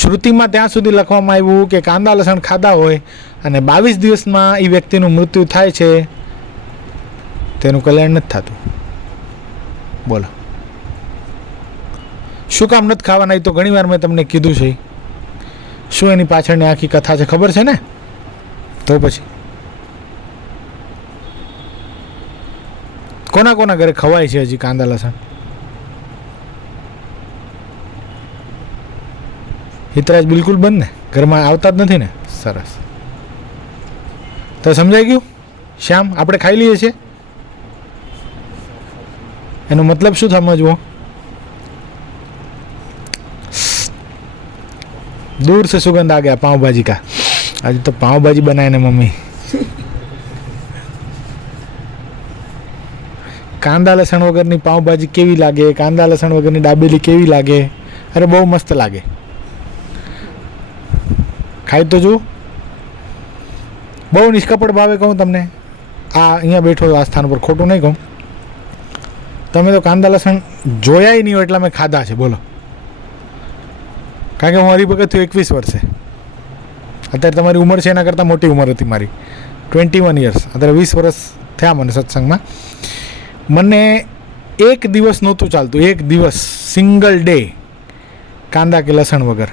શ્રુતિમાં ત્યાં સુધી લખવામાં આવ્યું કે કાંદા લસણ ખાધા હોય અને 22 દિવસમાં એ વ્યક્તિનું મૃત્યુ થાય છે, તેનું કલ્યાણ નથી થતું. બોલો શું કામ નથી ખાવાના? એ તો ઘણી વાર મેં તમને કીધું છે. શું એની પાછળની આખી કથા છે ખબર છે ને? તો પછી કોના કોના ઘરે ખવાય છે હજી કાંદા લસણ? હિતરાજ બિલકુલ બંધ ને? ઘરમાં આવતા જ નથી ને? સરસ. તો સમજાઈ ગયું શ્યામ? આપણે ખાઈ લઈએ છીએ એનો મતલબ શું સમજવો? दूर से सुगंध आ गया पाव भाजी का. आज तो पाव भाजी बनाए ने मम्मी. કાંદા લસણ વગરની પાવભાજી કેવી લાગે? કાંદા લસણ વગરની દાબેલી કેવી લાગે? અરે બહુ મસ્ત લાગે. ખાઈ તો જુઓ. બહુ નિષ્કપટ ભાવે કહું તમને. આ અહીંયા બેઠો આ સ્થાન પર, ખોટું નહીં કહું. તમે તો કાંદા લસણ જોયાય નહીં હોય એટલા મેં ખાધા છે. બોલો. કારણ કે હું હરિભગત થયો 21 વર્ષે. અત્યારે તમારી ઉંમર છે એના કરતાં મોટી ઉંમર હતી મારી, 21 યર્સ. અત્યારે 20 વર્ષ થયા મને સત્સંગમાં. મને એક દિવસ નહોતું ચાલતું, એક દિવસ, સિંગલ ડે કાંદા કે લસણ વગર.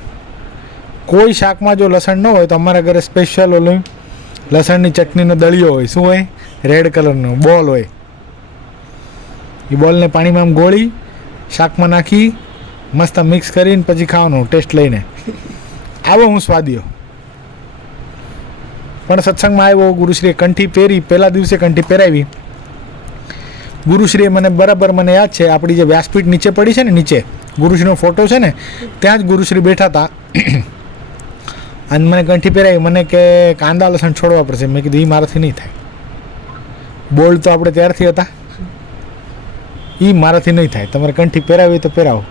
કોઈ શાકમાં જો લસણ ન હોય તો અમારા ઘરે સ્પેશિયલ ઓલું લસણની ચટણીનો દળિયો હોય. શું હોય? રેડ કલરનો બોલ હોય. એ બોલને પાણીમાં આમ ગોળી શાકમાં નાખી મસ્ત મિક્સ કરીને પછી ખાવાનું ટેસ્ટ લઈને. આવો હું સ્વાદીયો. પણ સત્સંગમાં આવ્યો, ગુરુશ્રીએ કંઠી પહેરી, પહેલા દિવસે કંઠી પહેરાવી. ગુરુશ્રીએ મને બરાબર, મને યાદ છે, આપણી જે વ્યાસપીઠ નીચે પડી છે ને, નીચે ગુરુશ્રીનો ફોટો છે ને, ત્યાં જ ગુરુશ્રી બેઠા હતા અને મને કંઠી પહેરાવી. મને કે કાંદા લસણ છોડવા પડશે. મેં કીધું એ મારાથી નહીં થાય. બોલ તો આપણે ત્યારથી હતા, એ મારાથી નહીં થાય. તમારે કંઠી પહેરાવી તો પહેરાવો,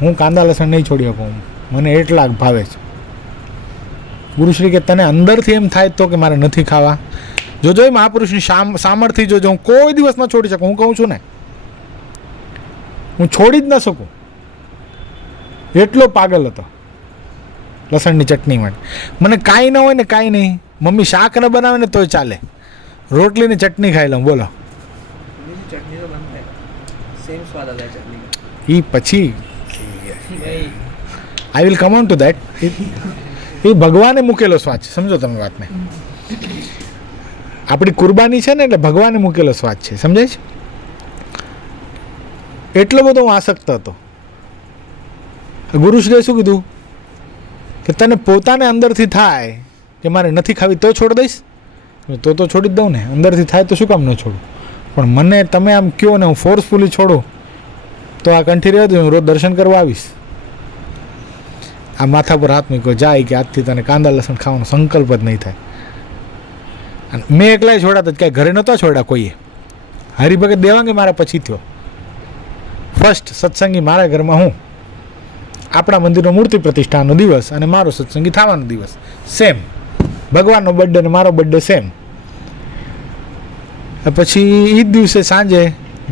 હું કાંદા લસણ નહીં છોડી શકું. મને એટલા ભાવે છે. ગુરુશ્રી કે તને અંદરથી એમ થાય તો કે મારે નથી ખાવા. જોજો એ મહાપુરુષની સામર્થ્ય જોજો. હું કોઈ દિવસ ન છોડી શકું. હું કહું છું ને, હું છોડી જ ન શકું. એટલો પાગલ હતો લસણની ચટણી માટે. મને કાંઈ ન હોય ને કાંઈ નહીં, મમ્મી શાક ન બનાવે ને તોય ચાલે, રોટલીની ચટણી ખાઈ લઉં. બોલો. स्वाद आता है चटनी का? એ પછી I will come on to that. એ ભગવાને મૂકેલો સ્વાદ છે, સમજો તમે વાતને. આપણી કુરબાની છે ને એટલે ભગવાને મૂકેલો સ્વાદ છે, સમજાય છે? એટલો બધો હું આસક્ત હતો. ગુરુશ્રીએ શું કીધું કે તને પોતાને અંદરથી થાય કે મારે નથી ખાવી તો છોડી દઈશ, તો છોડી જ દઉં ને. અંદરથી થાય તો શું કામ ન છોડું, પણ મને તમે આમ કહો ને હું ફોર્સફુલી છોડું તો આ કંઠી રહ્યો તો હું રોજ દર્શન કરવા આવીશ. આ માથા પર હાથ મૂક્યો જાય કે આજથી તને કાંદા લસણ ખાવાનો સંકલ્પ જ નહીં થાય. અને મેં એકલાય છોડાતા જ, કાંઈ ઘરે નહોતા છોડ્યા કોઈએ. હરિભગત દેવાંગે મારા પછી થયો ફર્સ્ટ સત્સંગી મારા ઘરમાં. હું આપણા મંદિરનો મૂર્તિ પ્રતિષ્ઠાનો દિવસ અને મારો સત્સંગી થવાનો દિવસ સેમ. ભગવાનનો બર્થડે ને મારો બર્થડે સેમ. પછી એ જ દિવસે સાંજે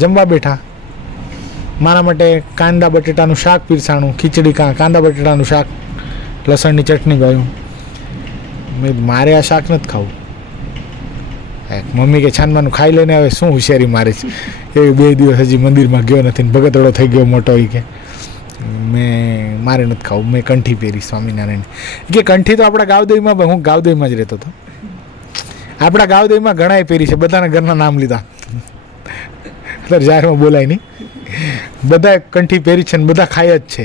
જમવા બેઠા. મારા માટે કાંદા બટેટાનું શાક પીરસાણું, ખીચડી કાંદા બટેટાનું શાક, લસણની ચટણી ગયું. મારે આ શાક નથી ખાવું. મમ્મી કે છાનમાનું ખાઈ લઈને હવે શું હોશિયારી મારે છે. એ 2 દિવસ હજી મંદિરમાં ગયો નથી ને ભગતડો થઈ ગયો મોટો. એ કે મારે નથી ખાવું, મેં કંઠી પહેરી સ્વામિનારાયણ. કે કંઠી તો આપણા ગાવદેવીમાં, હું ગાવદેવીમાં જ રહેતો હતો, આપણા ગાવદેવીમાં ઘણાએ પહેરી છે. બધાના ઘરના નામ લીધા, અત્યારે જાહેરમાં બોલાય નહીં. બધા કંઠી પહેરી છે ને બધા ખાય જ છે.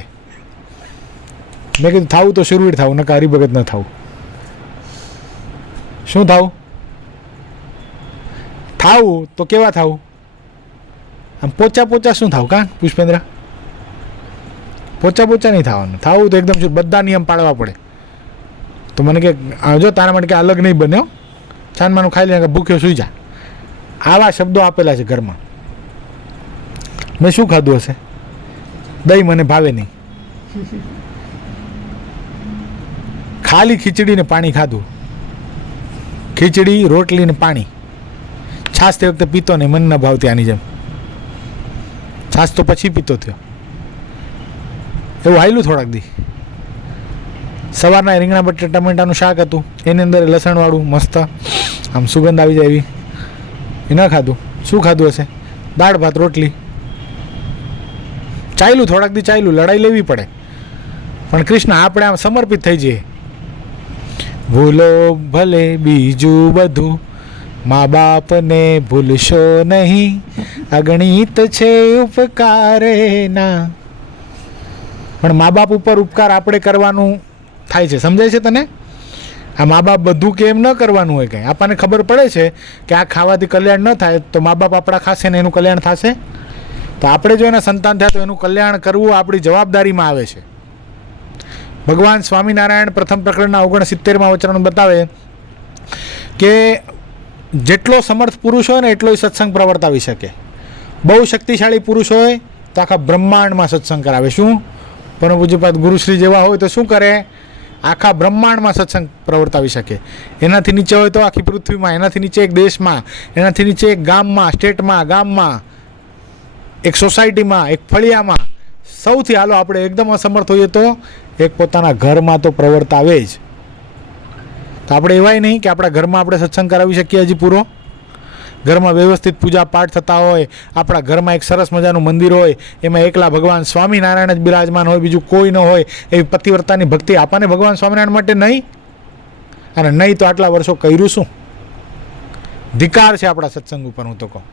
મેં કીધું થાવું તો શુરવીર થાવું, નકા હરિભગત ન થાવું. શું થાવું? થાવું તો કેવા થાવું? આમ પોચા શું થાવું? કાં પુષ્પેન્દ્ર, પોચા નહીં થવાનું. થાવું તો એકદમ બધા નિયમ પાડવા પડે. તો મને કે જો તારા માટે કે અલગ નહીં બન્યો, છાનમાનું ખાઈ લે, ભૂખ્યો સુઈ જા. આવા શબ્દો આપેલા છે ઘરમાં. મેં શું ખાધું હશે? દહીં મને ભાવે નહીં, ખાલી ખીચડી ને પાણી ખાધું. ખીચડી, રોટલી ને પાણી. છાશ તે વખતે પીતો નહીં, મને ન ભાવતી આની જેમ. છાશ તો પછી પીતો થયો. એવું હાયલું થોડાક દી. સવારના રીંગણા બટાટા ટમેટાનું શાક હતું, એની અંદર લસણવાળું મસ્ત આમ સુગંધ આવી જાય એવી. એ ન ખાધું. શું ખાધું હશે? દાળ ભાત રોટલી. ચાલ્યું થોડાક દી, ચાલ્યું. લડાઈ લેવી પડે, પણ કૃષ્ણ આપણે આમ સમર્પિત થઈ જઈએ. ભૂલો ભલે બીજું બધું, મા બાપને ભૂલશો નહીં, અગણિત છે ઉપકારે ના. પણ મા બાપ ઉપર ઉપકાર આપણે કરવાનું થાય છે, સમજાય છે તને? આ મા બાપ બધું કે એમ ન કરવાનું હોય. કંઈ આપણને ખબર પડે છે કે આ ખાવાથી કલ્યાણ ન થાય, તો મા બાપ આપણા ખાશે ને એનું કલ્યાણ થશે. તો આપણે જો એના સંતાન થયા તો એનું કલ્યાણ કરવું આપણી જવાબદારીમાં આવે છે. ભગવાન સ્વામિનારાયણ પ્રથમ પ્રકરણના 69માં વચન બતાવે કે જેટલો સમર્થ પુરુષ હોય ને એટલો સત્સંગ પ્રવર્તાવી શકે. બહુ શક્તિશાળી પુરુષ હોય તો આખા બ્રહ્માંડમાં સત્સંગ કરાવે. શું? પરમ પૂજ્યપાદ ગુરુશ્રી જેવા હોય તો શું કરે? આખા બ્રહ્માંડમાં સત્સંગ પ્રવર્તાવી શકે. એનાથી નીચે હોય તો આખી પૃથ્વીમાં, એનાથી નીચે એક દેશમાં, એનાથી નીચે એક ગામમાં, સ્ટેટમાં, ગામમાં, એક સોસાયટીમાં, એક ફળિયામાં. સૌથી હાલો આપણે એકદમ અસમર્થ હોઈએ તો એક પોતાના ઘરમાં તો પ્રવર્તાવે જ. તો આપણે એવાય નહીં કે આપણા ઘરમાં આપણે સત્સંગ કરાવી શકીએ હજી પૂરો. ઘરમાં વ્યવસ્થિત પૂજા પાઠ થતા હોય, આપણા ઘરમાં એક સરસ મજાનું મંદિર હોય, એમાં એકલા ભગવાન સ્વામિનારાયણ જ બિરાજમાન હોય, બીજું કોઈ ન હોય, એવી પતિવ્રતાની ભક્તિ આપણને ભગવાન સ્વામિનારાયણ માટે નહીં. અને નહીં તો આટલા વર્ષો કર્યું શું? ધિકાર છે આપણા સત્સંગ ઉપર. હું તો કહું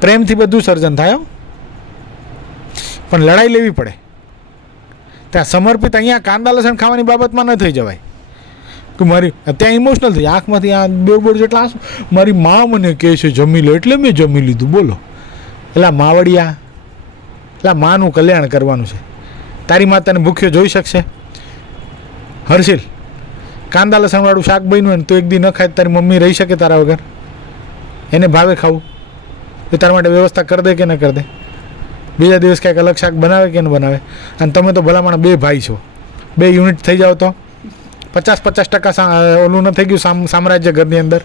પ્રેમથી બધું સર્જન થાય, પણ લડાઈ લેવી પડે. ત્યાં સમર્પિત. અહીંયા કાંદા લસણ ખાવાની બાબતમાં ન થઈ જવાય કે મારી ત્યાં ઇમોશનલ થઈ, આંખમાંથી આ બોર જેટલા આંસુ. મારી મા મને કહે છે જમી લો એટલે મેં જમી લીધું. બોલો, એટલે માવડિયા, એટલે માનું કલ્યાણ કરવાનું છે. તારી મા તને ભૂખ્યો જોઈ શકશે? હર્ષિલ, કાંદા લસણવાળું શાક બન્યું હોય ને તો એક દી ન ખાય તારી મમ્મી રહી શકે તારા વગર? એને ભાવે ખાવું એ તારા માટે વ્યવસ્થા કરી દે કે ન કરી દે? બીજા દિવસ કાંઈક અલગ શાક બનાવે કે ન બનાવે? અને તમે તો ભલામણ 2 ભાઈ છો, 2 યુનિટ થઈ જાઓ તો 50-50% ઓલું ન થઈ ગયું સામ્રાજ્ય ઘરની અંદર?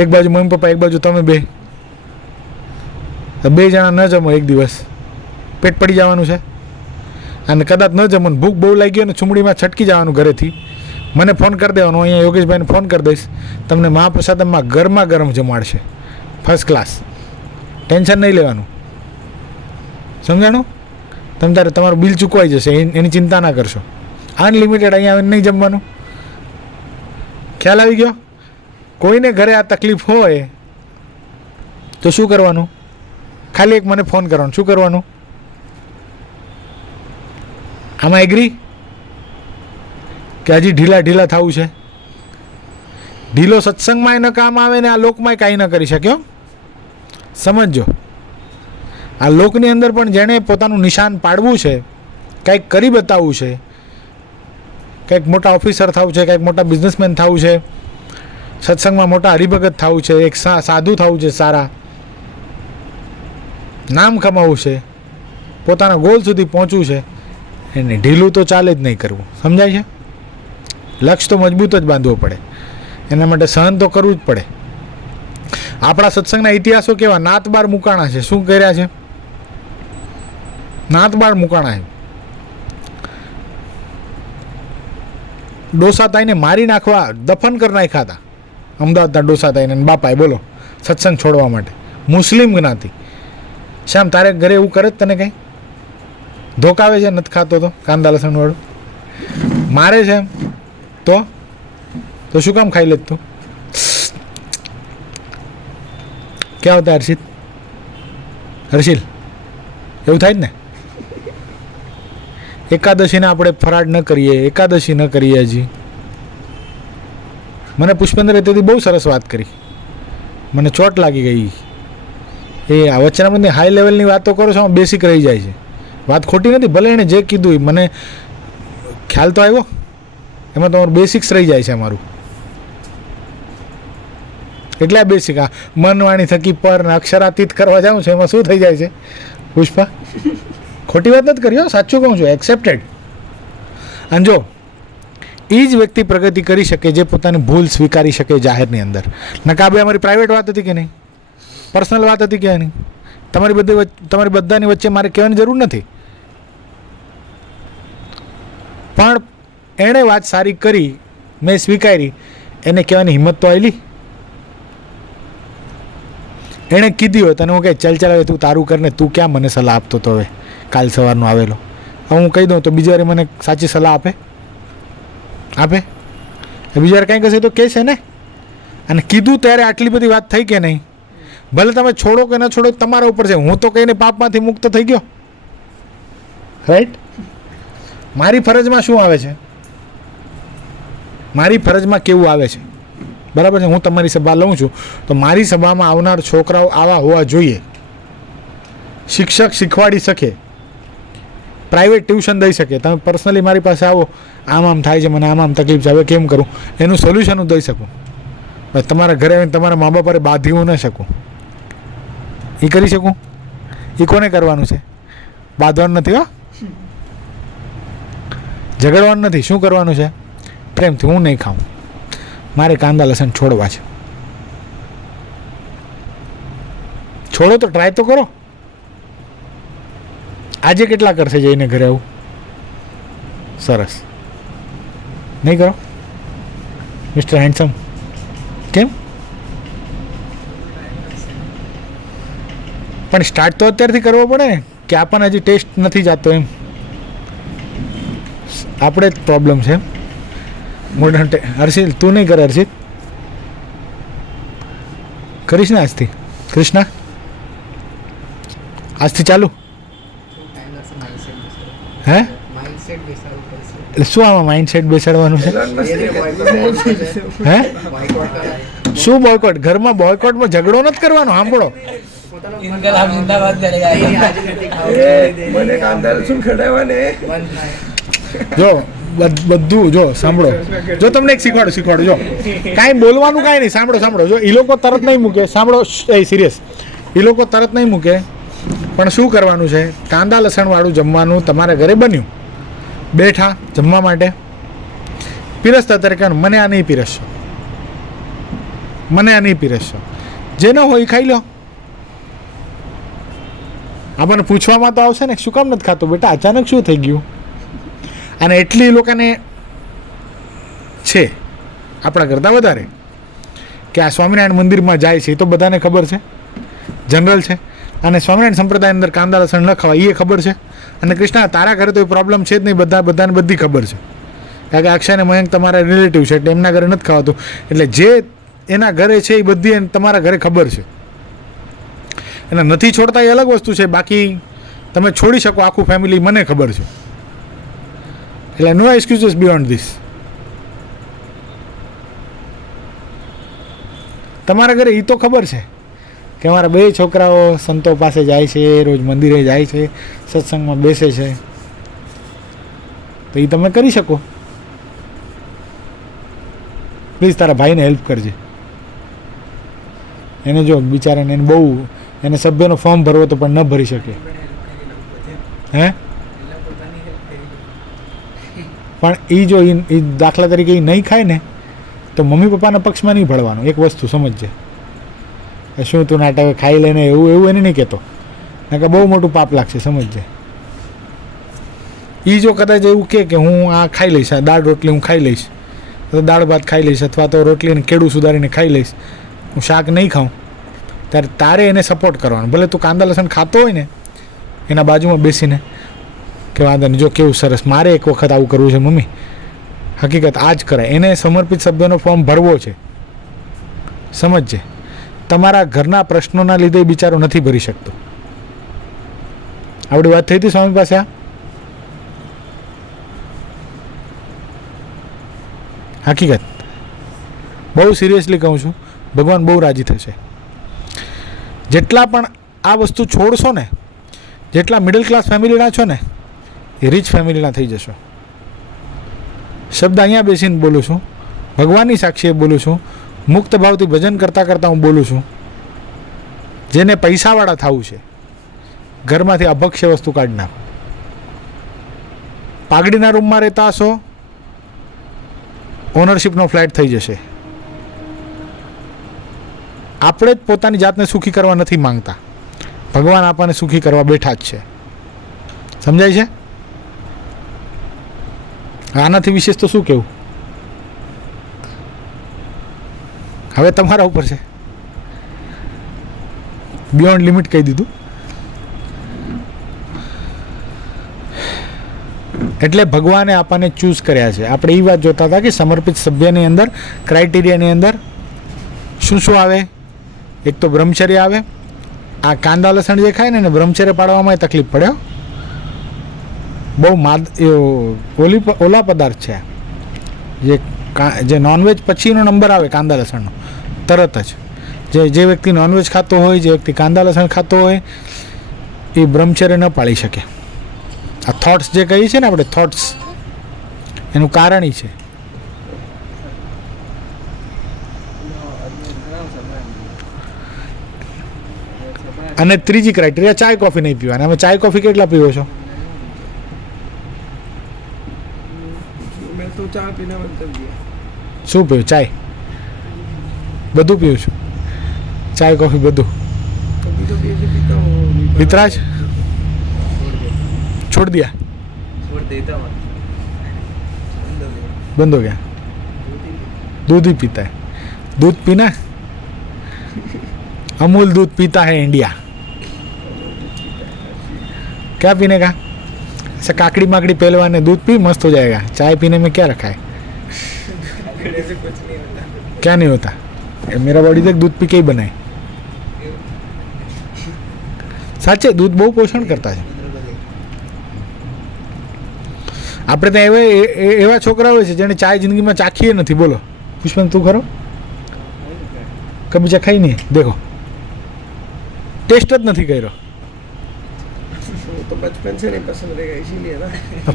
એક બાજુ મમ્મી પપ્પા, એક બાજુ તમે, 2 જણા ન જમો એક દિવસ, પેટ પડી જવાનું છે. અને કદાચ ન જમો ને ભૂખ બહુ લાગી હોય ને ચૂમડીમાં છટકી જવાનું ઘરેથી, મને ફોન કરી દેવાનો. અહીંયા યોગેશભાઈને ફોન કરી દઈશ, તમને મહાપ્રસાદમાં ગરમા ગરમ જમાડશે, ફર્સ્ટ ક્લાસ. ટેન્શન નહીં લેવાનું, સમજાણું? તમે તારે તમારું બિલ ચૂકવાઈ જશે, એની ચિંતા ના કરશો. અનલિમિટેડ અહીંયા આવીને નહીં જમવાનું. ખ્યાલ આવી ગયો? કોઈને ઘરે આ તકલીફ હોય તો શું કરવાનું? ખાલી એક મને ફોન કરવાનો. શું કરવાનું? આમાં એગ્રી કે હજી ઢીલા થવું છે? ઢીલો સત્સંગમાં ન કામ આવે ને આ લોકમાં કાંઈ ન કરી શક્યો. સમજો, આ લોકની અંદર પણ જેણે પોતાનું નિશાન પાડવું છે, કંઈક કરી બતાવવું છે, કંઈક મોટા ઓફિસર થવું છે, કંઈક મોટા બિઝનેસમેન થવું છે, સત્સંગમાં મોટા હરિભગત થવું છે, એક સાધુ થવું છે, સારા નામ કમાવવું છે, પોતાના ગોલ સુધી પહોંચવું છે, એને ઢીલું તો ચાલે જ નહીં કરવું. સમજાય છે? લક્ષ્ય તો મજબૂત જ બાંધવો પડે, એના માટે સહન તો કરવું જ પડે. આપણા સત્સંગના ઇતિહાસો કેવા નાતબાર મુકાણા છે. શું કર્યા છે? નાતબાર મુકાણા છે. ડોસાતાઈને મારી નાખવા, દફન કરી નાખ્યા હતા અમદાવાદના ડોસાતાઈને બાપાએ. બોલો, સત્સંગ છોડવા માટે. મુસ્લિમ જ્ઞાતિ. શ્યામ, તારે ઘરે એવું કરે જ તને કંઈ ધોકાવે છે? નથી ખાતો તો કાંદા લસણ વાળું મારે છે તો શું કામ ખાઈ લેત તું? ક્યાં હોતા હર્ષિલ? એવું થાય જ ને. એકાદશીને આપણે ફરાળ ન કરીએ, એકાદશી ન કરીએ. હજી મને પુષ્પેન્દ્ર તેથી બહુ સરસ વાત કરી, મને ચોટ લાગી ગઈ. એ આ વચનામૃતની હાઈ લેવલની વાતો કરો છો, બેસિક રહી જાય છે. વાત ખોટી નથી, ભલે એણે જે કીધું મને ખ્યાલ તો આવ્યો, એમાં તમારું બેસિક્સ રહી જાય છે અમારું. એટલે આ બેસિક આ મનવાણી થકી પર ને અક્ષરાતીત કરવા જાઉં છું, એમાં શું થઈ જાય છે પુષ્પા? ખોટી વાત નથી કરી, સાચું કહું છું, એક્સેપ્ટેડ. અને જો એ જ વ્યક્તિ પ્રગતિ કરી શકે જે પોતાની ભૂલ સ્વીકારી શકે જાહેરની અંદર. નકાબે અમારી પ્રાઇવેટ વાત હતી કે નહીં, પર્સનલ વાત હતી કે નહીં, તમારી બધાની વચ્ચે મારે કહેવાની જરૂર નથી. પણ એણે વાત સારી કરી, મેં સ્વીકારી, એને કહેવાની હિંમત તો આવેલી. એણે કીધી હોય તને હું કહે ચાલ હવે તું તારું કરને, તું ક્યાં મને સલાહ આપતો હતો? હવે કાલ સવારનો આવેલો, હવે હું કહી દઉં તો બીજી વાર મને સાચી સલાહ આપે? બીજી વાર કંઈ કહેશે તો કહેશે ને. અને કીધું ત્યારે આટલી બધી વાત થઈ કે નહીં? ભલે તમે છોડો કે ન છોડો તમારા ઉપર છે. હું તો કહીને પાપમાંથી મુક્ત થઈ ગયો, રાઈટ? મારી ફરજમાં શું આવે છે? મારી ફરજમાં કેવું આવે છે? બરાબર છે. હું તમારી સભા લઉં છું તો મારી સભામાં આવનાર છોકરાઓ આવા હોવા જોઈએ. શિક્ષક શીખવાડી શકે, પ્રાઇવેટ ટ્યુશન દઈ શકે. તમે પર્સનલી મારી પાસે આવો, આમ થાય છે, મને આમ તકલીફ છે, હવે કેમ કરું, એનું સોલ્યુશન હું દઈ શકું. તમારા ઘરે આવીને તમારા મા બાપાને બાંધી હું ન શકું. એ કરી શકું? એ કોને કરવાનું છે? બાંધવાનું નથી, હો, ઝઘડવાનું નથી. શું કરવાનું છે? પ્રેમથી. હું નહીં ખાઉં, મારે કાંદા લસણ છોડવા છે. છોડો તો ટ્રાય તો કરો. આજે કેટલા કરશે જઈને ઘરે આવું? સરસ. નહીં કરો મિસ્ટર હેન્ડસમ? કેમ? પણ સ્ટાર્ટ તો અત્યારથી કરવો પડે ને, કે આપણને હજી ટેસ્ટ નથી જતો એમ. આપણે જ પ્રોબ્લેમ છે. મોઢા હર્ષિલ તું નહીં કરે? હર્ષિત કરીશ ને આજથી? કૃષ્ણા આજથી ચાલુ? હે? એટલે શું આમાં માઇન્ડસેટ બેસાડવાનું છે? હે? શું બોયકોટ? ઘરમાં બોયકોટમાં ઝઘડો નથી કરવાનો. સાંભળો, જો બધું જો સાંભળો, જો તમને એક શીખવાડું જો કાંઈ બોલવાનું કાંઈ નહીં. સાંભળો, જો એ લોકો તરત નહીં મૂકે, સાંભળો, એ સિરિયસ, એ લોકો તરત નહીં મૂકે, પણ શું કરવાનું છે? કાંદા લસણવાળું જમવાનું તમારા ઘરે બન્યું, બેઠા જમવા માટે, પીરસતા તરીકે મને આ નહીં પીરસશો, મને આ નહીં પીરસશો, જે ન હોય એ ખાઈ લો. આપણને પૂછવામાં તો આવશે ને, શું કામ નથી ખાતો બેટા, અચાનક શું થઈ ગયું? અને એટલી લોકોને છે આપણા કરતાં વધારે કે આ સ્વામિનારાયણ મંદિરમાં જાય છે, એ તો બધાને ખબર છે, જનરલ છે. અને સ્વામિનારાયણ સંપ્રદાયની અંદર કાંદા લસણ ન ખવાય એ ખબર છે. અને કૃષ્ણા તારા ઘરે તો એ પ્રોબ્લેમ છે જ નહીં, બધાને બધી ખબર છે. કારણ કે અક્ષય અને મયંક તમારા રિલેટિવ છે એટલે એમના ઘરે નથી ખાવાતું. એટલે જે એના ઘરે છે એ બધી તમારા ઘરે ખબર છે. એટલે નથી છોડતા એ અલગ વસ્તુ છે, બાકી તમે છોડી શકો આખું ફેમિલી મને ખબર છે. એટલે નો એક્સક્યુઝીસ બિયોન્ડ ધીસ. તમારા ઘરે એ તો ખબર છે કે અમારા 2 છોકરાઓ સંતો પાસે જાય છે, રોજ મંદિરે જાય છે, સત્સંગમાં બેસે છે, તો એ તમે કરી શકો. પ્લીઝ તારા ભાઈને હેલ્પ કરજે. એને જો બિચારાને એને બહુ એને સભ્યનો ફોર્મ ભરવો તો પણ ન ભરી શકે. હે પણ એ જો એ દાખલા તરીકે એ નહીં ખાય ને તો મમ્મી પપ્પાના પક્ષમાં નહીં ભળવાનું. એક વસ્તુ સમજજે. શું તું નાટક ખાઈ લેને એવું એને નહીં કહેતો, કારણ કે બહુ મોટું પાપ લાગશે. સમજજે. એ જો કદાચ એવું કે હું આ ખાઈ લઈશ, આ દાળ રોટલી હું ખાઈ લઈશ, તો દાળ ભાત ખાઈ લઈશ, અથવા તો રોટલીને કેળું સુધારીને ખાઈ લઈશ, હું શાક નહીં ખાઉં, ત્યારે તારે એને સપોર્ટ કરવાનો. ભલે તું કાંદા લસણ ખાતો હોય ને એના બાજુમાં બેસીને કે વાંધો નહીં, જો કેવું સરસ, મારે એક વખત આવું કરવું છે મમ્મી. હકીકત આ જ કરાય. એને સમર્પિત સભ્યનો ફોર્મ ભરવો છે. સમજજે. તમારા ઘરના પ્રશ્નોના લીધે બિચારો નથી ભરી શકતો. આપણી વાત થઈ હતી સ્વામી પાસે. આ હકીકત બહુ સિરિયસલી કહું છું, ભગવાન બહુ રાજી થશે. જેટલા પણ આ વસ્તુ છોડશો ને, જેટલા મિડલ ક્લાસ ફેમિલીના છો ને એ રિચ ફેમિલીના થઈ જશો. શબ્દ અહીંયા બેસીને બોલું છું, ભગવાનની સાક્ષીએ બોલું છું, મુક્ત ભાવથી ભજન કરતાં કરતાં હું બોલું છું. જેને પૈસાવાળા થવું છે, ઘરમાંથી અભક્ષ્ય વસ્તુ કાઢી નાખો. પાઘડીના રૂમમાં રહેતા હશો, ઓનરશિપનો ફ્લેટ થઈ જશે. આપણે જ પોતાની જાતને સુખી કરવા નથી માંગતા, ભગવાન આપણને સુખી કરવા બેઠા જ છે. સમજાય છે? આનાથી વિશેષ તો શું કહેવું? હવે તમારા ઉપર છે. બિયોન્ડ લિમિટ કહી દીધું. એટલે ભગવાને આપણને ચૂઝ કર્યા છે. આપણે એ વાત જોતા હતા કે સમર્પિત સભ્યની અંદર ક્રાઇટેરિયાની અંદર શું શું આવે. એક તો બ્રહ્મચર્ય આવે. આ કાંદા લસણ જે ખાય ને બ્રહ્મચર્ય પાડવામાં તકલીફ પડે. બહુ ઓલા પદાર્થ છે જે નોનવેજ પછીનો નંબર આવે કાંદા લસણનો તરત જ. જે વ્યક્તિ નોનવેજ ખાતો હોય, જે વ્યક્તિ કાંદા લસણ ખાતો હોય એ બ્રહ્મચર્ય ન પાળી શકે. આ થોટ્સ જે કહીએ છીએ ને આપણે, થોટ્સ, એનું કારણ છે. અને ત્રીજી ક્રાઇટેરિયા, ચાય કોફી નહીં પીવાની. અમે ચાય કોફી કેટલા પીવો છો? શું પીવું? ચાય બધું પીવું છું. ચાય કોફી બધું વિતરાજ छोड़ दिया, बंद हो गया. दूध ही पीता है. दूध पीना, अमूल दूध पीता है इंडिया. क्या पीने का? ऐसा काकड़ी माकड़ी पहलवान दूध पी मस्त हो जाएगा. चाय पीने में क्या रखा है? क्या नहीं होता. मेरा बॉडी तक दूध पी के ही बनाए. સાચે દૂધ બહુ પોષણ કરતા છે. આપણે ત્યાં એવા છોકરા હોય છે જેને ચાય જિંદગીમાં ચાખીએ નથી. બોલો પુષ્પન, તું ખરો કભી ચાખાઈ નહીં? દેખો, ટેસ્ટ જ નથી કર્યો.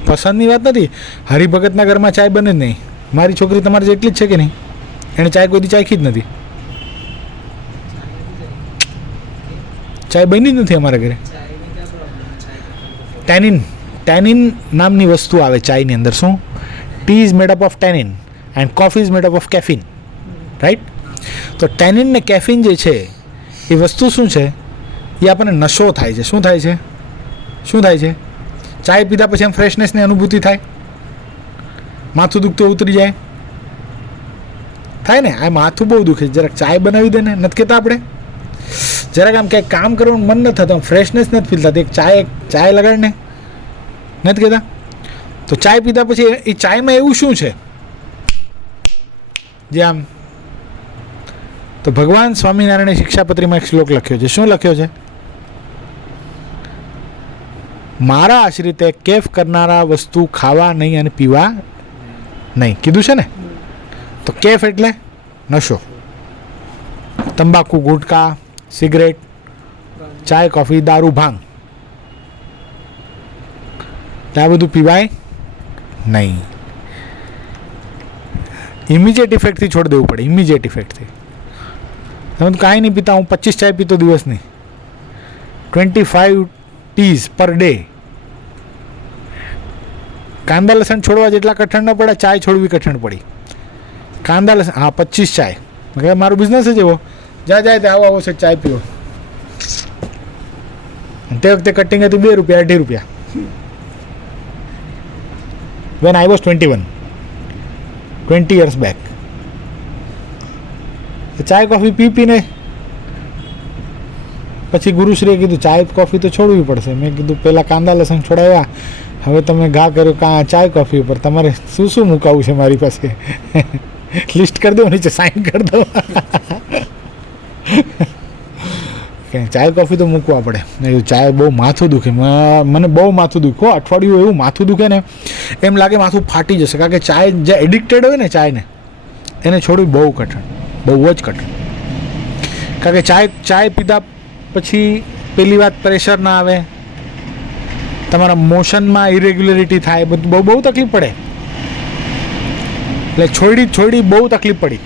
પસંદની વાત નથી. હરિભગતના ઘરમાં ચાય બને જ નહીં. મારી છોકરી તમારી જેટલી જ છે કે નહીં? એણે ચાય કોઈ દી ચાખી જ નથી. ચાય બની જ નથી અમારા ઘરે. ટેનિન નામની વસ્તુ આવે ચાયની અંદર. શું? Tea is made up of tannin and coffee is made up of caffeine, right? તો ટેનિન ને કેફીન જે છે એ વસ્તુ શું છે? એ આપણને નશો થાય છે. શું થાય છે? શું થાય છે? ચાય પીધા પછી એમ ફ્રેશનેસની અનુભૂતિ થાય, માથું દુખતું ઉતરી જાય, થાય ને? આ માથું બહુ દુખે, જરાક ચાય બનાવી દે ને, નથી કહેતા આપણે? જરાક આમ ક્યાંક કામ કરવાનું મન નથી થતું, ફ્રેશનેસ નથી ફીલ થતી, ચાય લગાડ ને, નથી કહેતા? તો ચાય પીધા પછી એ ચાયમાં એવું શું છે જે આમ, તો ભગવાન સ્વામિનારાયણે શિક્ષાપત્રીમાં એક શ્લોક લખ્યો છે. શું લખ્યો છે? મારા આશ્રિતે કેફ કરનારા વસ્તુ ખાવા નહીં અને પીવા નહીં, કીધું છે ને? તો કેફ એટલે નશો, તંબાકુ, ગુટકા, સિગરેટ, ચાય, કોફી, દારૂ, ભાંગ, આ બધું પીવાય નહીં. ઇમિડિયેટ ઇફેક્ટથી છોડી દેવું પડે, ઇમિડિયેટ ઇફેક્ટથી. તમે કાંઈ નહીં પીતા, હું 25 ચાય પીતો દિવસની, 25 ટીઝ પર ડે. કાંદા લસણ છોડવા જેટલા કઠણ ન પડે, ચાય છોડવી કઠણ પડી. કાંદા લસણ, હા 25 ચાય, મતલબ મારો બિઝનેસ જ એવો, જ્યાં જાય ત્યાં આવો છે ચાય પીવો. તે વખતે કટિંગ હતી 2 રૂપિયા, 2.5 રૂપિયા. when I was 21, 20 years back. ચાય કોફી પીને પછી ગુરુશ્રીએ કીધું ચાય કોફી તો છોડવી પડશે. મેં કીધું પહેલાં કાંદા લસણ છોડાવ્યા, હવે તમે ઘા કર્યો ચાય કોફી ઉપર, તમારે શું શું મુકાવવું છે મારી પાસે? લિસ્ટ કરી દો, નીચે સાઇન કરી દો. ચાય કોફી તો મૂકવા પડે. ચાય બહુ માથું દુખે, મને બહુ માથું દુખ્યું. અઠવાડિયું એવું માથું દુખે ને, એમ લાગે માથું ફાટી જશે. કારણ કે ચાય જે એડિક્ટેડ હોય ને ચાયને, એને છોડવી બહુ કઠણ, બહુ જ કઠણ. કારણ કે ચાય પીધા પછી પેલી વાત પ્રેશર ના આવે, તમારા મોશનમાં ઇરેગ્યુલરિટી થાય, બધું બહુ તકલીફ પડે. એટલે છોડી બહુ તકલીફ પડી,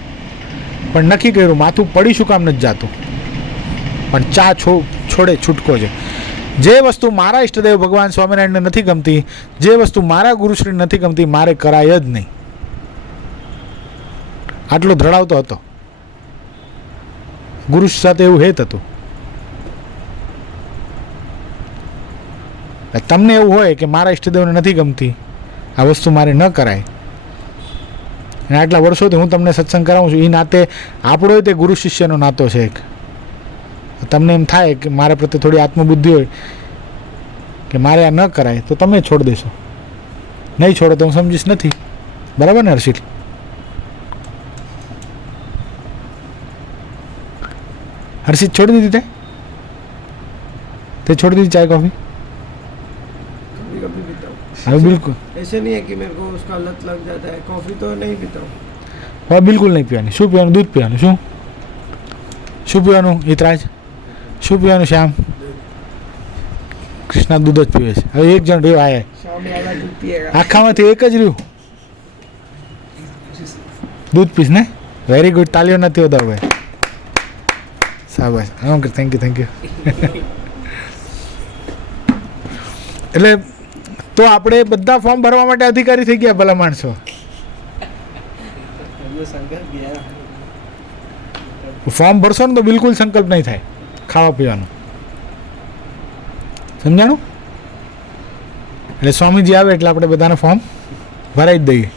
પણ નક્કી કર્યું માથું પડી શું કામ નથી જાતું, પણ ચા છોડે છૂટકો છે. જે વસ્તુ મારા ઈષ્ટદેવ ભગવાન સ્વામિનારાયણને નથી ગમતી, જે વસ્તુ મારા ગુરુશ્રી નથી ગમતી, મારે કરાય જ નહીં. આટલો ધડાવતો હતો ગુરુ સાથે, એવું હેત હતું. તમને એવું હોય કે મારા ઈષ્ટદેવને નથી ગમતી આ વસ્તુ, મારે ન કરાય, અને આટલા વર્ષોથી હું તમને સત્સંગ કરાવું છું, એ નાતે આપણો તે ગુરુ શિષ્યનો નાતો છે એક. તમને એમ થાય કે મારા પ્રત્યે થોડી આત્મબુદ્ધિ હોય કે મારે આ ન કરાય, તો તમે છોડી દેશો. નહીં છોડો તો હું સમજીશ નથી. બરાબર ને હર્ષિલ? हर्षित छोड़ दी थी ते छोड़ दी चाय कॉफी? कभी कभी पीता हूँ. हाँ बिल्कुल, ऐसे नहीं है कि मेरे को उसका लत लग जाता है. कॉफी तो नहीं पीता हूँ. हाँ बिल्कुल नहीं पीवानी. शू पीवानुं? दूध पीवानुं. शू पीवानुं? हितराज शू पीवानुं? श्याम कृष्णा दूध ज पीवे छे. हवे एक जण रह्यो आए, शाम वाला दूध पिएगा. आखामांथी एक ज रह्યું दूध पीस ने. Very good. तालीओ नथी होता હવે. શાબાશ. Okay, thank you. એટલે તો આપણે બધા ફોર્મ ભરવા માટે અધિકારી થઈ ગયા ભલા માણસો. ફોર્મ ભરશો ને તો બિલકુલ સંકલ્પ નહીં થાય ખાવા પીવાનો. સમજાણું? એટલે સ્વામીજી આવે એટલે આપણે બધાને ફોર્મ ભરાઈ જ દઈએ.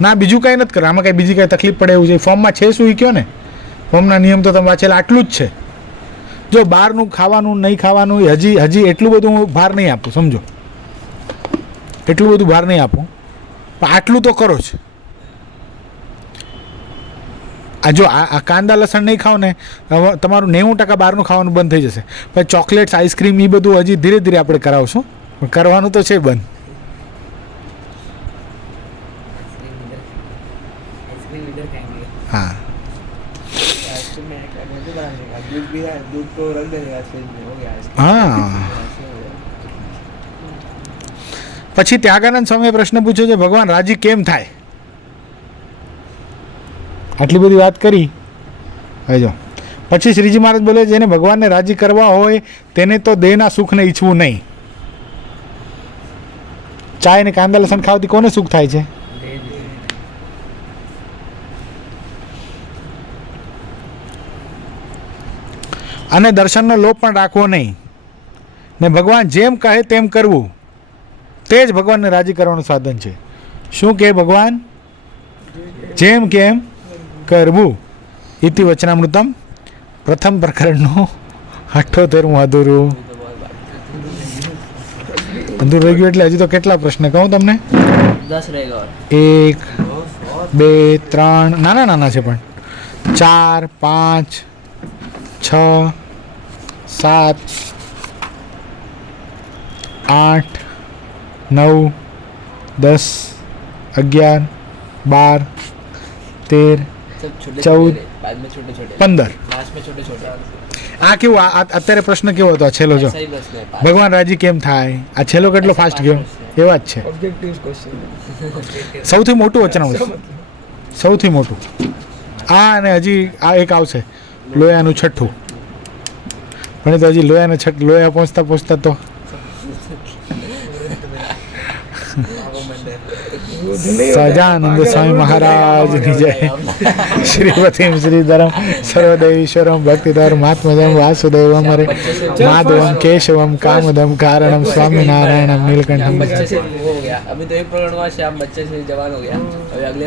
ના બીજું કાંઈ નથી કરે. આમાં કાંઈ બીજી કાંઈ તકલીફ પડે એવું છે ફોર્મમાં છે શું? એ કહો ને. ફોર્મના નિયમ તો તમે વાંચેલા આટલું જ છે. જો બહારનું ખાવાનું નહીં ખાવાનું હજી એટલું બધું હું ભાર નહીં આપું, સમજો, એટલું બધું ભાર નહીં આપું, પણ આટલું તો કરો જ. આ જો આ કાંદા લસણ નહીં ખાઓ ને, તમારું 90% બહારનું ખાવાનું બંધ થઈ જશે. પછી ચોકલેટ્સ, આઈસ્ક્રીમ એ બધું હજી ધીરે ધીરે આપણે કરાવશું, પણ કરવાનું તો છે બંધ. હા હા. પછી ત્યાગાનંદ સ્વામીએ પ્રશ્ન પૂછ્યો છે, ભગવાન રાજી કેમ થાય? આટલી બધી વાત કરી. હવે જો પછી શ્રીજી મહારાજ બોલે, જેને ભગવાનને રાજી કરવા હોય તેને તો દેહના સુખને ઈચ્છવું નહીં. ચાય ને કાંદા લસણ ખાવાથી કોને સુખ થાય છે? અને દર્શનનો લોભ પણ રાખવો નહીં, ને ભગવાન જેમ કહે તેમ કરવું, તે જ ભગવાનને રાજી કરવાનું સાધન છે. શું કહે ભગવાન? જેમ કેમ કરવું. ઇતિ વચનામૃતમ પ્રથમ પ્રકરણનું 78મું અધૂરું રહી ગયું. એટલે હજી તો કેટલા પ્રશ્ન કહું તમને? 10 रहेगा और 1 2 3 નાના છે પણ 4 5 6 7 8 9 10 11 12 13 सब छोटे 14 बाद में छोटे छोटे 15. लास्ट में छोटे छोटे આ કેવું અત્યારે પ્રશ્ન કેવો હતો? આ છેલ્લો જો सही प्रश्न है ભગવાન રાજી કેમ થાય? આ છેલ્લો કેટલો ફાસ્ટ ગયો? એવા જ છે. ऑब्जेक्टिव क्वेश्चन સૌથી મોટું વચનામૃત, સૌથી મોટું. આ અને હજી આ એક આવશે લોયાનું છઠ્ઠું, પણ એ તો હજી લોયા પહોંચતા પહોંચતા તો સહજાનંદ સ્વામી મહારાજની જય. શ્રીપતિમ શ્રીધરમ સર્વદેવીશ્વરમ ભક્તિધર મહાત્મજમ વાસુદેવ અમરે માધવમ કેશવમ કામદમ કારણમ સ્વામિનારાયણમ નીલકંઠમ. बच्चे से वो हो गया. अभी तो एक प्रकरण हुआ, श्याम बच्चे से जवान हो गया. अभी अगले